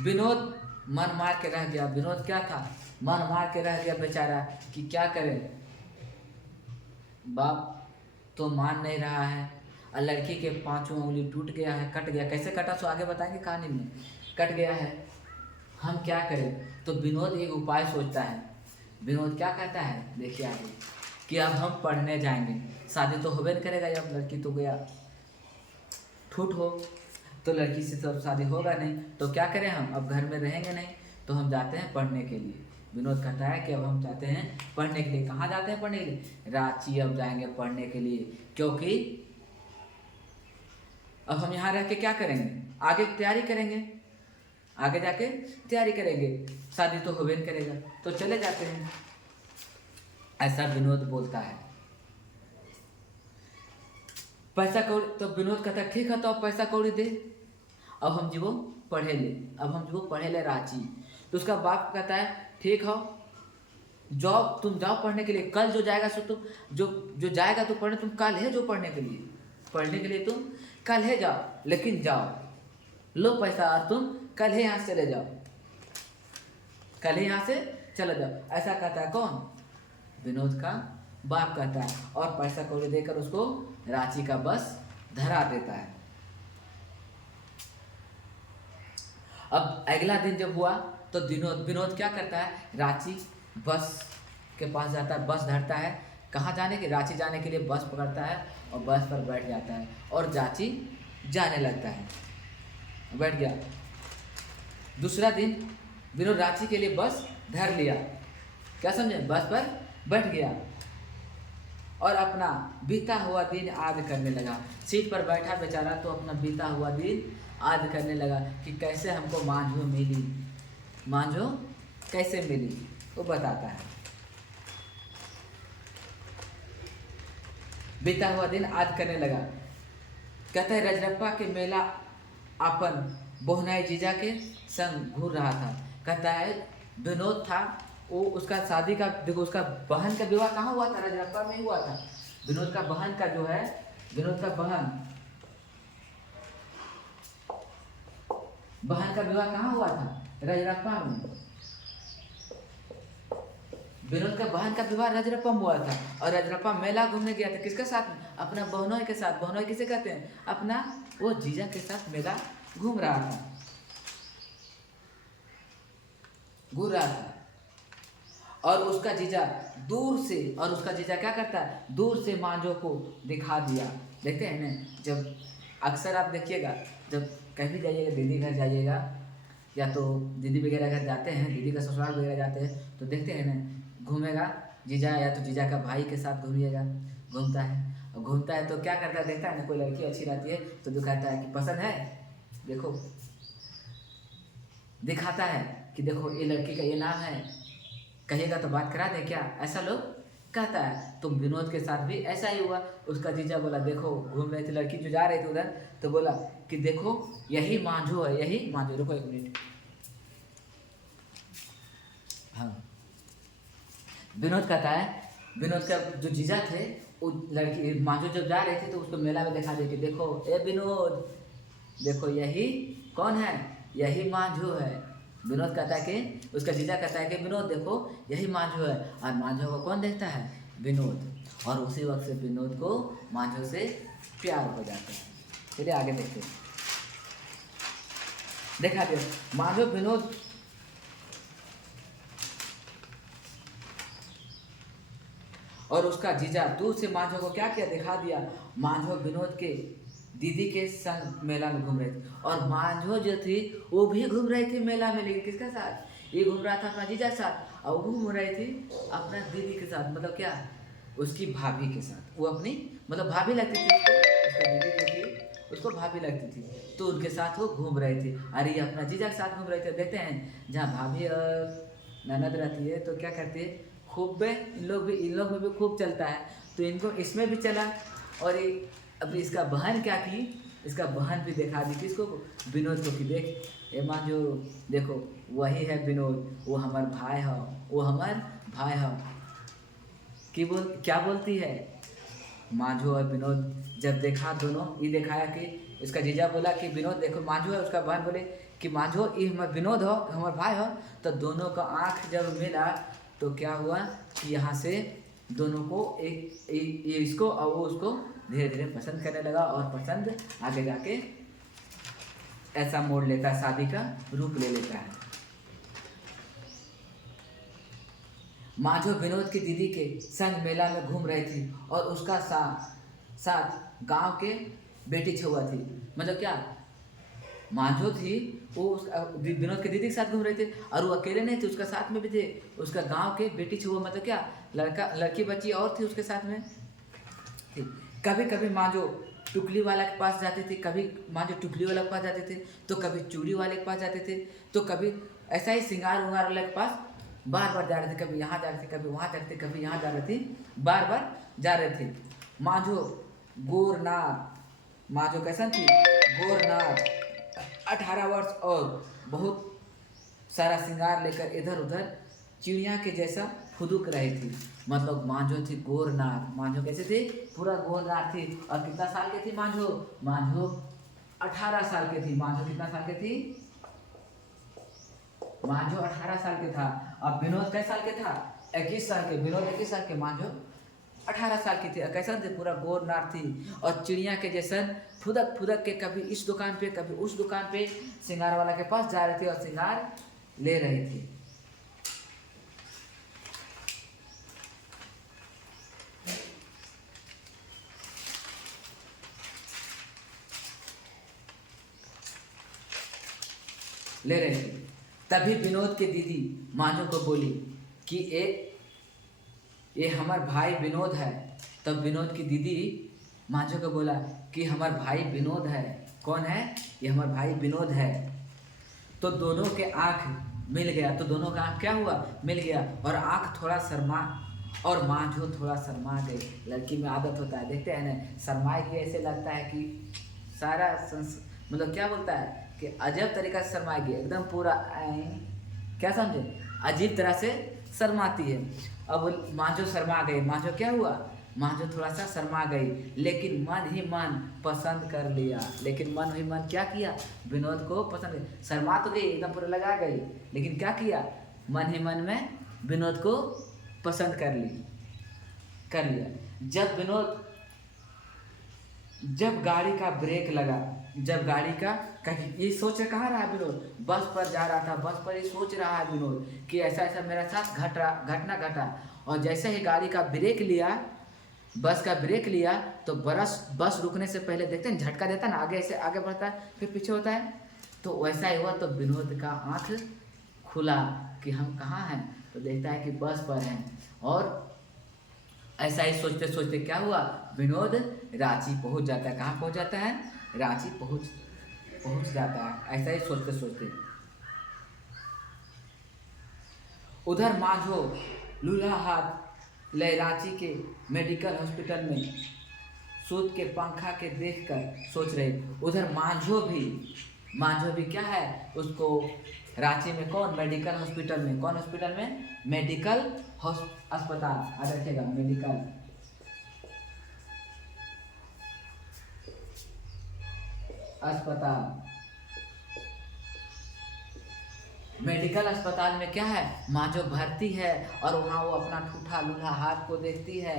विनोद मन मार के रह गया। विनोद क्या था, मन मार के रह गया बेचारा कि क्या करे, बाप तो मान नहीं रहा है, और लड़की के 5वां उंगली टूट गया है, कट गया, कैसे कटा सो आगे बताएंगे कहानी में, कट गया है, हम क्या करें। तो विनोद एक उपाय सोचता है। विनोद क्या कहता है देखिए आगे, कि अब हम पढ़ने जाएंगे, शादी तो होबे नहीं करेगा, जब लड़की तो गया ठूट हो, तो लड़की से तो शादी होगा नहीं, तो क्या करें हम, अब घर में रहेंगे नहीं, तो हम जाते हैं पढ़ने के लिए। विनोद कहता है कि अब हम जाते हैं पढ़ने के लिए। कहाँ जाते हैं पढ़ने के लिए, रांची अब जाएंगे पढ़ने के लिए, क्योंकि अब हम यहाँ रह के क्या करेंगे, आगे तैयारी करेंगे, आगे जाके तैयारी करेंगे, शादी तो होबे नहीं करेगा, तो चले जाते हैं, ऐसा विनोद बोलता है। पैसा कौड़ी, तो विनोद कहता है ठीक है तो अब पैसा कौड़ी दे, अब हम जीवो पढ़े ले, अब हम जीवो पढ़े ले रांची। तो उसका बाप कहता है ठीक हो, जाओ तुम जाओ पढ़ने के लिए, कल जो जाएगा सो तुम जो जाएगा तो पढ़ने, तुम कल है जो पढ़ने के लिए, पढ़ने के लिए तुम कल है जाओ, लेकिन जाओ लो पैसा और तुम कल ही यहाँ से चले जाओ, कल ही यहाँ से चले जाओ, ऐसा कहता है कौन, विनोद का बाप कहता है, और पैसा कौड़ी देकर उसको रांची का बस धरा देता है। अब अगला दिन जब हुआ तो विनोद क्या करता है, रांची बस के पास जाता है, बस धरता है, कहाँ जाने के, रांची जाने के लिए बस पकड़ता है, और बस पर बैठ जाता है और रांची जाने लगता है, बैठ गया। दूसरा दिन विनोद रांची के लिए बस धर लिया, क्या समझे, बस पर बैठ गया और अपना बीता हुआ दिन याद करने लगा। सीट पर बैठा बेचारा तो अपना बीता हुआ दिन याद करने लगा कि कैसे हमको मांझो मिली, मांझो कैसे मिली, वो बताता है। बीता हुआ दिन याद करने लगा, कहता है रजरप्पा के मेला अपन बोहनाई जीजा के संग घूर रहा था। कहता है विनोद था, वो उसका शादी का, देखो उसका बहन का विवाह कहाँ हुआ था, रजरप्पा में हुआ था। विनोद का बहन का जो है, विनोद का बहन का विवाह कहाँ हुआ था, रजरप्पा में। विनोद का बहन का विवाह रजरप्पा में हुआ था, और रजरप्पा मेला घूमने गया था, किसके साथ, अपना बहनोई के साथ। बहनोई किसे कहते हैं, अपना वो जीजा के साथ मेला घूम रहा था। और उसका जीजा दूर से, और उसका जीजा क्या करता है, दूर से मांझो को दिखा दिया। देखते हैं ना, जब अक्सर आप देखिएगा, जब कहीं जाइएगा, दीदी घर जाइएगा या तो दीदी वगैरह घर जाते हैं, दीदी का ससुराल वगैरह जाते हैं, तो देखते हैं ना, घूमेगा जीजा या तो जीजा का भाई के साथ घूमिएगा, घूमता है, और घूमता है तो क्या करता है, देखता है ना कोई लड़की अच्छी रहती है तो दिखाता है कि पसंद है, देखो, दिखाता है कि देखो ये लड़की का ये नाम है, कहिएगा तो बात करा दे क्या, ऐसा लोग कहता है। तो विनोद के साथ भी ऐसा ही हुआ। उसका जीजा बोला देखो, घूम रही थी लड़की जो जा रही थी उधर, तो बोला कि देखो यही मांझो है, यही मांझो। रुको 1 मिनट। हाँ, विनोद कहता है, विनोद का जो जीजा थे, वो लड़की मांझो जब जा रहे थे तो उसको मेला में दिखा दे कि देखो ए विनोद, देखो यही कौन है, यही मांझो है। विनोद कहता है कि, उसका जीजा कहता है कि विनोद देखो यही मांझो है, और मांझो को कौन देखता है, विनोद। और उसी वक्त से विनोद को मांझो से प्यार हो जाता है। चलिए आगे देखते हैं। देखा दे मांझो विनोद, और उसका जीजा दूर से मांझो को क्या किया, दिखा दिया। मांझो विनोद के दीदी के संग मेला में घूम रहे थे, और मांझो जो थी वो भी घूम रही थी मेला में, लेकिन किसके साथ, ये घूम रहा था अपना जीजा के साथ, और वो घूम रही थी अपना दीदी के साथ, मतलब क्या, उसकी भाभी के साथ। वो अपनी मतलब भाभी लगती थी उसको, उसका दीदी जो थी उसको भाभी लगती थी, तो उनके साथ वो घूम रहे थे। अरे ये अपना जीजा के साथ घूम रहे थे। देखते हैं जहाँ भाभी और ननद रहती है तो क्या करती है, खूब इन लोग में भी खूब चलता है, तो इनको इसमें भी चला। और ये अभी इसका बहन क्या की, इसका बहन भी दिखा दी किसको, विनोद को, कि देख ए माँ जो देखो वही है विनोद, वो हमार भाई हो, वो हमार भाई हो। क्या बोलती है मांझो और विनोद, जब देखा दोनों, ये दिखाया कि इसका जीजा बोला कि विनोद देखो मांझो है, उसका बहन बोले कि मांझो ये हमारा विनोद हो, हमारा भाई हो। तो दोनों का आँख जब मिला तो क्या हुआ कि यहाँ से दोनों को एक इसको और वो उसको धीरे धीरे पसंद करने लगा, और पसंद आगे जाके ऐसा मोड़ लेता है, शादी का रूप ले लेता है। मांझो विनोद की दीदी के संग मेला में घूम रही थी, और उसका साथ गांव के बेटी छुआ थी। मतलब क्या, मांझो थी वो विनोद के दीदी के साथ घूम रहे थे, और वो अकेले नहीं थे, उसका साथ में भी थे उसका गांव के बेटी छुआ, मतलब क्या, लड़की बच्ची और थी उसके साथ में थी। कभी कभी मांझो टुकली वाला के पास जाते थे, कभी मांझो टुकली वाला के पास जाते थे, तो कभी चूड़ी वाले के पास जाते थे, तो कभी ऐसा ही सिंगार उंगार वाले के पास बार बार जा रहे थे। कभी यहाँ जा रहे थे, कभी वहाँ जा रहे थे, कभी यहाँ जा रहे थे, बार बार जा रहे थे। मांझो गोरनाथ, मांझो कैसा थी, गोरनाथ, 18 वर्ष और बहुत सारा श्रृंगार लेकर इधर उधर चिड़िया के जैसा फुदुक रही थी। मतलब मांझो थी गोरनाथ, मांझो कैसे थी, पूरा गोरनाथ थी। और कितना साल की थी मांझो, मांझो 18 साल की थी। मांझो कितना साल की थी, मांझो 18 साल के था। अब विनोद कैसे साल के था, 21 साल के। विनोद 21 साल के, मांझो 18 साल की थी। कैसा थे, पूरा गोरनाथ थी, और चिड़िया के जैसन फुदक फुदक के कभी इस दुकान पे कभी उस दुकान पे श्रृंगार वाला के पास जा रहे थे और श्रृंगार ले रही थी। ले रहे थे। तभी विनोद के दीदी मांझो को बोली कि ये हमार भाई विनोद है। तब विनोद की दीदी मांझो को बोला कि हमार भाई विनोद है। कौन है, ये हमार भाई विनोद है। तो दोनों के आँख मिल गया, तो दोनों का आँख क्या हुआ, मिल गया, और आँख थोड़ा शर्मा, और मांझो थोड़ा शर्मा गई। लड़की में आदत होता है, देखते हैं ना, शर्माएगी ऐसे लगता है कि सारा मतलब क्या बोलता है कि अजब तरीका से शर्माएगी, एकदम पूरा क्या समझे, अजीब तरह से शर्माती है। अब मांझो शर्मा गई। मांझो क्या हुआ, मांझो थोड़ा सा शर्मा गई, लेकिन मन ही मन पसंद कर लिया। लेकिन मन ही मन क्या किया, विनोद को पसंद। शर्मा तो गई, एकदम पूरा लगा गई, लेकिन क्या किया, मन ही मन में विनोद को पसंद कर लिया। जब विनोद जब गाड़ी का ब्रेक लगा, जब गाड़ी का कहीं ये सोच कहाँ रहा विनोद, बस पर जा रहा था, बस पर ये सोच रहा है विनोद कि ऐसा ऐसा मेरे साथ घटना घटा। और जैसे ही गाड़ी का ब्रेक लिया, बस का ब्रेक लिया, तो बस रुकने से पहले देखते हैं झटका देता है ना, आगे ऐसे आगे बढ़ता है फिर पीछे होता है, तो वैसा ही हुआ। तो विनोद का आँख खुला कि हम कहाँ हैं, तो देखता है कि बस पर हैं। और ऐसा ही सोचते सोचते क्या हुआ, विनोद रांची पहुंच जाता है। कहाँ पहुंच जाता है, रांची पहुंच पहुंच जाता है। ऐसा ही सोचते सोचते उधर मांझो लूल्हा हाथ ले रांची के मेडिकल हॉस्पिटल में सूत के पंखा के देखकर सोच रहे। उधर मांझो भी क्या है, उसको रांची में कौन, मेडिकल हॉस्पिटल में, कौन हॉस्पिटल में, मेडिकल अस्पताल, याद रखिएगा मेडिकल अस्पताल। मेडिकल अस्पताल में क्या है, माँ जो भर्ती है और वहाँ वो अपना ठूठा लूल्हा हाथ को देखती है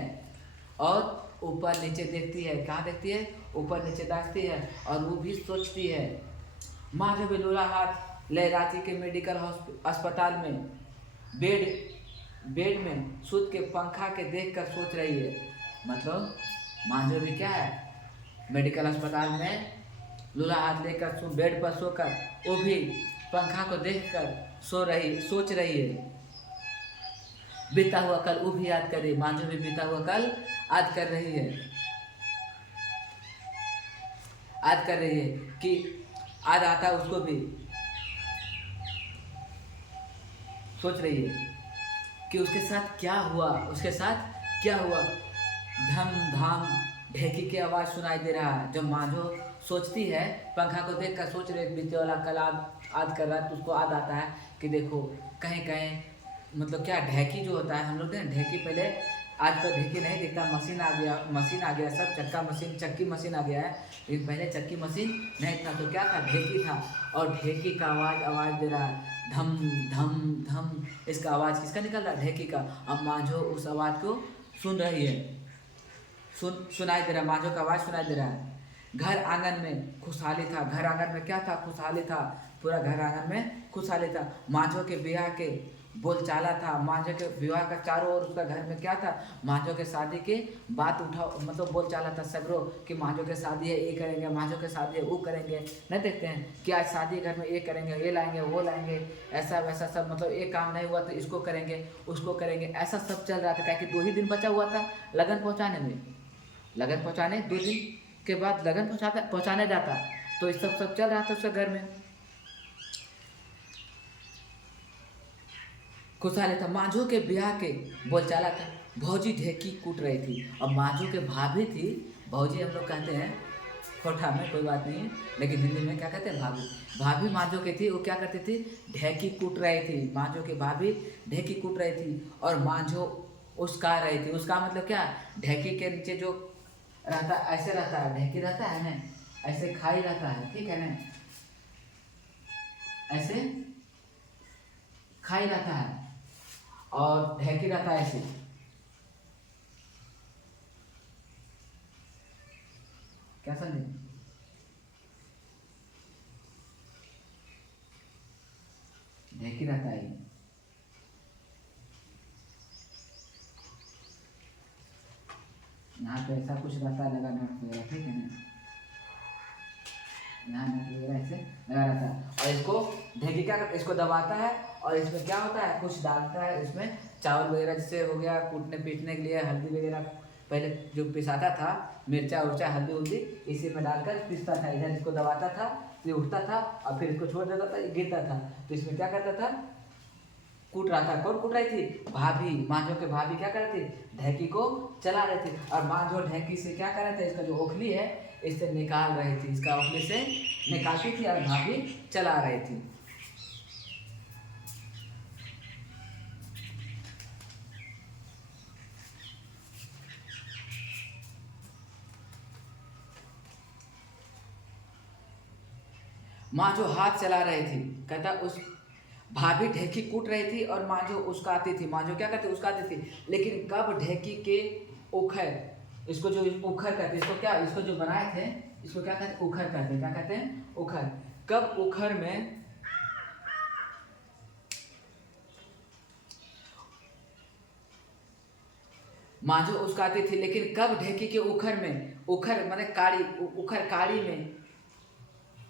और ऊपर नीचे देखती है। कहाँ देखती है, ऊपर नीचे देखती है और वो भी सोचती है। माँ जो भी लूल्हा हाथ ले रांची के मेडिकल अस्पताल में बेड में सूत के पंखा के देख कर सोच रही है। मतलब माँ जो भी क्या है, मेडिकल अस्पताल में लूल्हा हाथ लेकर बेड पर सोकर वो भी पंखा को देखकर सोच रही है। बीता हुआ कल वो भी याद कर रही है, मांझू भी बीता हुआ कल याद कर रही है, याद कर रही है कि आज आता उसको भी सोच रही है कि उसके साथ क्या हुआ, उसके साथ क्या हुआ। धम धाम ढेकी की आवाज़ सुनाई दे रहा है। जब मांझो सोचती है, पंखा को देख कर सोच रहे बीते वाला कल याद कर रहा है, तो उसको याद आता है कि देखो कहीं कहीं मतलब क्या ढेकी जो होता है, हम लोग ढेकी पहले, आज तो ढेकी नहीं दिखता, मशीन आ गया सब चक्की मशीन आ गया है, लेकिन पहले चक्की मशीन नहीं था। तो क्या था, ढेकी था। और ढेकी का आवाज़ दे रहा है, धम धम धम। इसका आवाज़ किसका निकल रहा है, ढेकी का। अब मांझो उस आवाज़ को सुन रही है, सुनाई दे रहा है, मांझो का आवाज़ सुनाई दे रहा है। घर आंगन में खुशहाली था, घर आंगन में क्या था, खुशहाली था, पूरा घर आंगन में खुशहाली था। मांझो के ब्याह के बोलचाला था, मांझो के विवाह का चारों ओर उसका घर में क्या था, मांझो के शादी के बात उठा, मतलब बोलचाला था सगरो कि मांझो के शादी है ये करेंगे, मांझो के शादी है वो करेंगे। नहीं देखते हैं कि आज शादी घर में ये करेंगे, ये लाएंगे वो लाएंगे, ऐसा वैसा सब, मतलब एक काम नहीं हुआ तो इसको करेंगे उसको करेंगे, ऐसा सब चल रहा था। क्या कि 2 ही दिन बचा हुआ था लगन पहुँचाने में, लगन पहुँचाने 2 दिन के बाद लगन पहुँचाने जाता, तो इस सब चल रहा था उसके घर में, खुशहाल था। मांझो के ब्याह के बोलचाला था। भौजी ढेकी कूट रही थी। अब मांझो के भाभी थी, भौजी हम लोग कहते हैं खोठा में, कोई बात नहीं है, लेकिन हिंदी में क्या कहते हैं, भाभी। भाभी मांझो की थी, वो क्या करती थी, ढेकी कूट रही थी। मांझो की भाभी ढेकी कूट रही थी और मांझो उसका रही थी। उसका मतलब क्या, ढेकी के नीचे जो रहता, ऐसे रहता है, ढेकी रहता है ना, ऐसे खाई रहता है, ठीक है ना, ऐसे खाई रहता है और ढेकी रहता है ऐसे। क्या समझे, ढेकी रहता है, यहाँ पे ऐसा कुछ रहता है लगा नट वगैरह, ठीक है ना, यहाँ नट वगैरह ऐसे लगा रहता है। और इसको ढेकी क्या करता है, इसको दबाता है और इसमें क्या होता है, कुछ डालता है इसमें, चावल वगैरह जैसे हो गया कूटने पीटने के लिए, हल्दी वगैरह पहले जो पिसाता था, मिर्चा उर्चा हल्दी उल्दी इसी में डालकर पीसता था, इधर इसको दबाता था तो ये उठता था और फिर इसको छोड़ देता था, ये गिरता था। तो इसमें क्या करता था, कूट रहा था। कौन कूट रही थी, भाभी। मांझो के भाभी क्या कर रही थी, ढेकी को चला रही थी। और मांझो ढेकी से क्या कर रहे थे, इसका जो ओखली है इससे निकाल रही थी, इसका ओखली से निकालती थी और भाभी चला रही थी। मांझो हाथ चला रही थी, कहता उस भाभी ढेकी कूट रही थी और मांझो उसकाती थी। मांझो क्या करती, उसकाती थी। लेकिन कब ढेकी के ओखर इसको जो उखर कहते हैं, इसको क्या, इसको जो बनाए थे इसको क्या कहते हैं, उखर कहते हैं। क्या कहते हैं, उखर। कब उखर में मांझो उसकाती थी, लेकिन कब ढेकी के उखर में, उखर माने काड़ी, उखर काड़ी में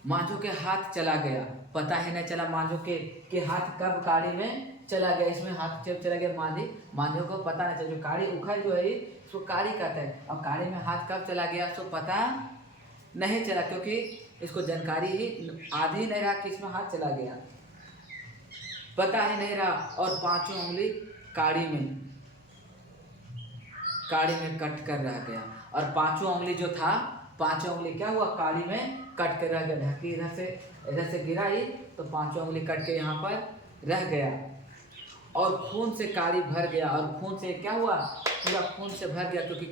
मांझो के हाथ चला गया। पता ही नहीं चला मांझो के हाथ कब काड़ी में चला गया, इसमें हाथ जब चला गया मांझो को पता नहीं चला। जो काड़ी उखर जो है इसको काड़ी कहते हैं। अब काड़ी में हाथ कब चला गया उसको पता नहीं चला, क्योंकि इसको जानकारी ही आधी नहीं रहा कि इसमें हाथ चला गया, पता ही नहीं रहा। और पांचों उंगली काड़ी में कट कर रह गया। और पांचों उंगली जो था, पांचों उंगली क्या हुआ, काड़ी में कट कर रह गया। ढकी इधर से गिराई तो पांचों उंगली कट के यहाँ पर रह गया। और खून से काड़ी भर गया। और खून से क्या हुआ, पूरा खून से भर गया, क्योंकि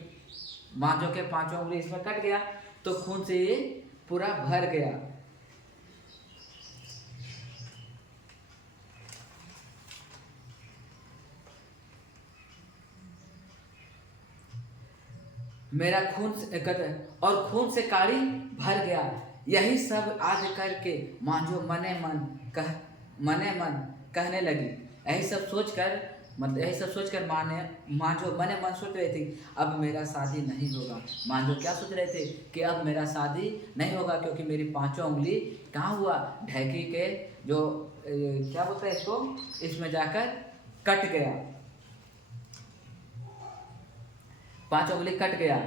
मांझो के पांचों उंगली इसमें कट गया तो खून से ये पूरा भर गया। मेरा खून से और खून से काड़ी भर गया। यही सब आज करके मांझो मने मन कहने लगी। यही सब सोचकर मांझो मने मन सोच रही थी, अब मेरा शादी नहीं होगा। मांझो क्या सोच रहे थे कि अब मेरा शादी नहीं होगा, क्योंकि मेरी पांचों उंगली कहाँ हुआ, ढेकी के जो क्या बोलते हैं इसको, इसमें जाकर कट गया। पांचों उंगली कट गया।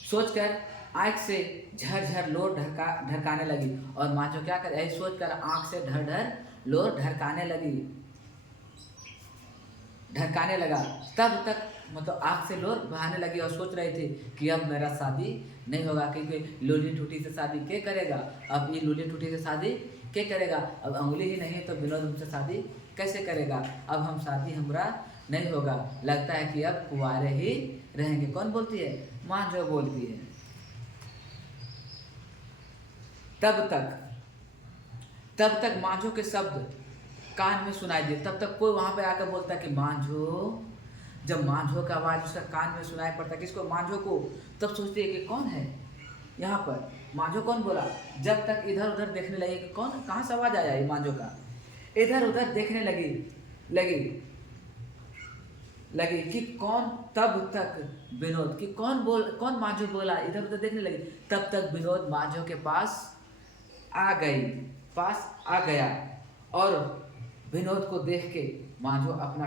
सोचकर आंख से झरझर लोर ढरकाने लगी। और मांझो क्या कर, यही सोचकर आंख से ढर लोर ढरकाने लगा। तब तक मतलब आंख से लोर बहाने लगी और सोच रही थी कि अब मेरा शादी नहीं होगा, क्योंकि लूली ठूठी से शादी क्या करेगा। अब ये लूली ठूठी से शादी क्या करेगा, अब उंगली ही नहीं है तो विनोद हमसे शादी कैसे करेगा। अब हम शादी हमारा नहीं होगा, लगता है कि अब कुंवारे ही रहेंगे। कौन बोलती है, मांझो बोलती है। तब तक मांझो के शब्द कान में सुनाई दिए। तब तक कोई वहां पे आकर बोलता कि मांझो। जब मांझो का आवाज उसका कान में सुनाई पड़ता किसको, मांझो को, तब सोचती है कि कौन है यहाँ पर, मांझो कौन बोला। जब तक इधर उधर देखने लगी कि कौन, कहाँ से आवाज आया ये मांझो का, इधर उधर देखने लगी कि कौन। तब तक विनोद कि कौन मांझो बोला, इधर उधर देखने लगी। तब तक विनोद मांझो के पास आ गया। और विनोद को देख के मांझो अपना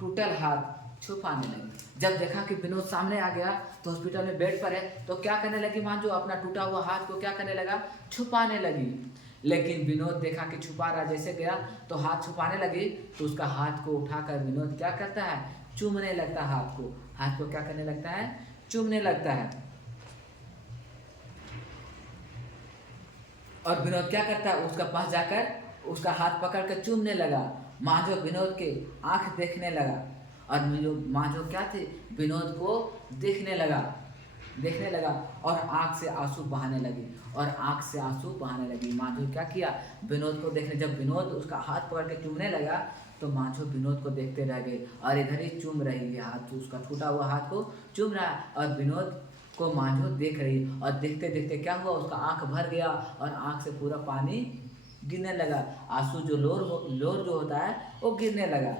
टूटल हाथ छुपाने लगी। जब देखा कि विनोद सामने आ गया तो हॉस्पिटल में बेड पर है, तो क्या करने लगी मांझो, अपना टूटा हुआ हाथ को क्या करने लगा, छुपाने लगी। लेकिन विनोद देखा कि छुपा रहा, जैसे गया तो हाथ छुपाने लगी, तो उसका हाथ को उठाकर विनोद क्या करता है, चूमने लगता है। हाथ को क्या करने लगता है, चूमने लगता है। और विनोद क्या करता है, उसका पास जाकर उसका हाथ पकड़कर चूमने लगा। मांझो विनोद के आंख देखने लगा। और मांझो क्या थे, विनोद को देखने लगा और आंख से आंसू बहाने लगी। मांझो क्या किया, विनोद को देखने, जब विनोद उसका हाथ पकड़ के चूमने लगा तो मांझो विनोद को देखते रह गई और इधर ही चूम रही है, हाथ उसका टूटा हुआ हाथ को चूम रहा है और विनोद को मांझो देख रही। और देखते देखते क्या हुआ, उसका आंख भर गया और आंख से पूरा पानी गिरने लगा। आंसू जो लोर जो होता है वो गिरने लगा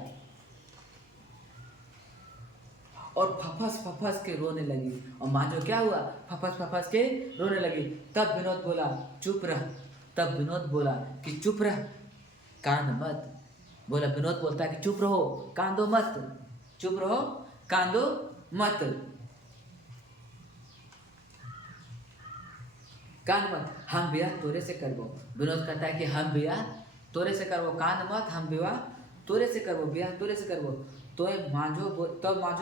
और फफस के रोने लगी। और मांझो क्या हुआ, फफस के रोने लगी। तब विनोद बोला चुप रह। तब विनोद बोला कि चुप रह, कांद मत। बोला, विनोद बोलता है कि चुप रहो, कांदो मत, चुप रहो, कांदो मत, कांद मत, हम ब्याह तोरे से करबो। विनोद कहता है कि हम ब्याह तोरे से करबो, कांद मत, हम विवाह तोरे से करबो, ब्याह तोरे से करबो। तो मांझो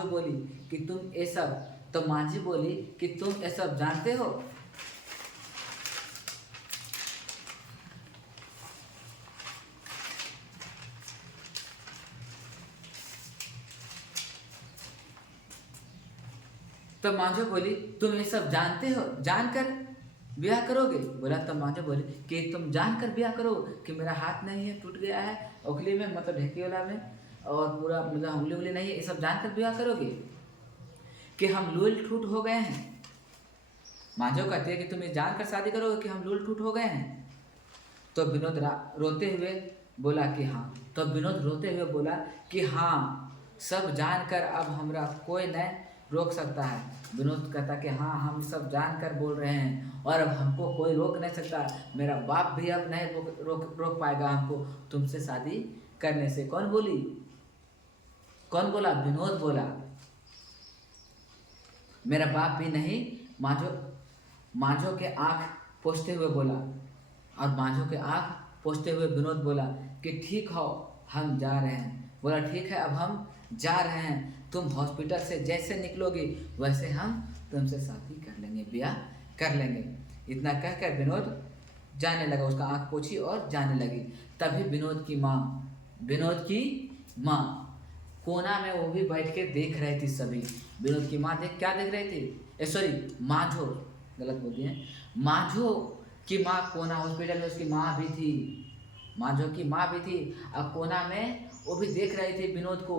बोली कि तुम ये सब, तो मांझी बोली कि तुम ये सब जानते हो। तो मांझो बोली तुम ये सब जानते हो, जानकर ब्याह करोगे। बोला, तब मांझो बोली कि तुम जानकर ब्याह करो कि मेरा हाथ नहीं है, टूट गया है उंगली में, मतलब ढेकी वाला में, और पूरा मतलब उंगली नहीं है, ये सब जानकर ब्याह करोगे। कि हम लूल ठूट हो गए हैं। मांझो कहती है कि तुम ये जानकर शादी करोगे कि हम लूल ठूट हो गए हैं। तो विनोद रोते हुए बोला कि हाँ। तो विनोद रोते हुए बोला कि हाँ, सब जानकर अब हमरा कोई नहीं रोक सकता है। विनोद कहता कि हाँ, हम सब जानकर बोल रहे हैं और अब हमको कोई रोक नहीं सकता। मेरा बाप भी अब नहीं रोक पाएगा हमको तुमसे शादी करने से। कौन बोली? कौन बोला? विनोद बोला। मेरा बाप भी नहीं। मांझो के आंख पोंछते हुए बोला। और मांझो के आंख पोंछते हुए विनोद बोला कि ठीक हो, हम जा रहे हैं। बोला ठीक है, अब हम जा रहे हैं। तुम हॉस्पिटल से जैसे निकलोगी वैसे हम तुमसे शादी कर लेंगे, ब्याह कर लेंगे। इतना कहकर विनोद जाने लगा। उसका आंख पोंछी और जाने लगी। तभी विनोद की माँ कोना में वो भी बैठ के देख रही थी। सभी विनोद की माँ क्या देख रही थी? सॉरी, मांझो, गलत बोल दिए। मांझो की माँ कोना, हॉस्पिटल में उसकी माँ भी थी। मांझो की माँ भी थी। अब कोना में वो भी देख रही थी विनोद को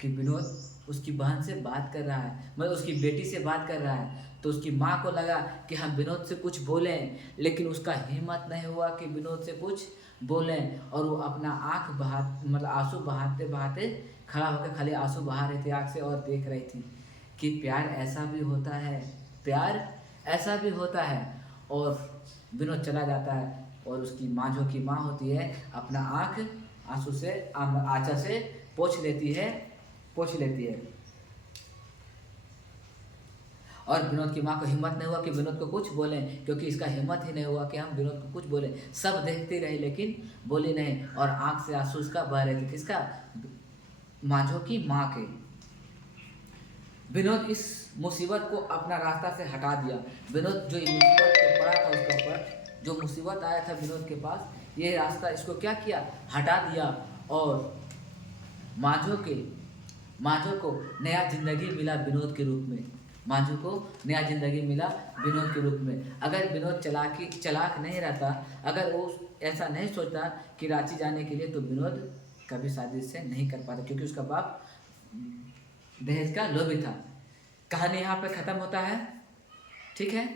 कि विनोद उसकी बहन से बात कर रहा है, मतलब उसकी बेटी से बात कर रहा है। तो उसकी माँ को लगा कि हम विनोद से कुछ बोलें, लेकिन उसका हिम्मत नहीं हुआ कि विनोद से कुछ बोलें। और वो अपना मतलब आंसू बहाते बहाते खड़ा होकर खाली आंसू बहा रही थी आँख से और देख रही थी कि प्यार ऐसा भी होता है, प्यार ऐसा भी होता है। और विनोद चला जाता है और उसकी मांझो की माँ होती है अपना आँख आंसू से आंचल से पोंछ लेती है। और विनोद की माँ को हिम्मत नहीं हुआ कि विनोद को कुछ बोलें, क्योंकि इसका हिम्मत ही नहीं हुआ कि हम विनोद को कुछ बोलें। सब देखती रही लेकिन बोली नहीं। और आँख से आंसू उसका बह रहे थे। किसका? मांझो की माँ के। विनोद इस मुसीबत को अपना रास्ता से हटा दिया। विनोद जो मुसीबत पे पड़ा था, उसके ऊपर जो मुसीबत आया था विनोद के पास, ये रास्ता इसको क्या किया? हटा दिया। और मांझो को नया जिंदगी मिला विनोद के रूप में। मांझो को नया जिंदगी मिला विनोद के रूप में। अगर विनोद चालाक नहीं रहता, अगर वो ऐसा नहीं सोचता कि रांची जाने के लिए, तो विनोद कभी शादी से नहीं कर पाता, क्योंकि उसका बाप दहेज का लोभी था। कहानी यहाँ पे ख़त्म होता है। ठीक है,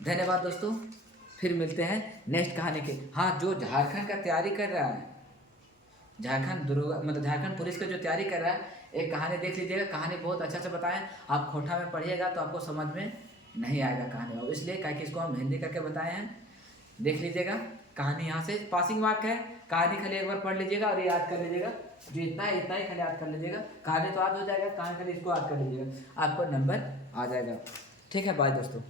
धन्यवाद दोस्तों। फिर मिलते हैं नेक्स्ट कहानी के। हाँ, जो झारखंड का तैयारी कर रहा है, झारखंड पुलिस का जो तैयारी कर रहा है, एक कहानी देख लीजिएगा। कहानी बहुत अच्छा से बताएं। आप खोटा में पढ़िएगा तो आपको समझ में नहीं आएगा कहानी, और इसलिए क्या कि इसको हम हिंदी करके बताए हैं। देख लीजिएगा कहानी। यहाँ से पासिंग मार्क है। कहानी खाली एक बार पढ़ लीजिएगा और याद कर लीजिएगा। जो इतना है इतना ही खाली याद कर लीजिएगा। कहानी तो याद हो जाएगा, कहानी खाली इसको याद कर लीजिएगा, आपको नंबर आ जाएगा। ठीक है, बाय दोस्तों।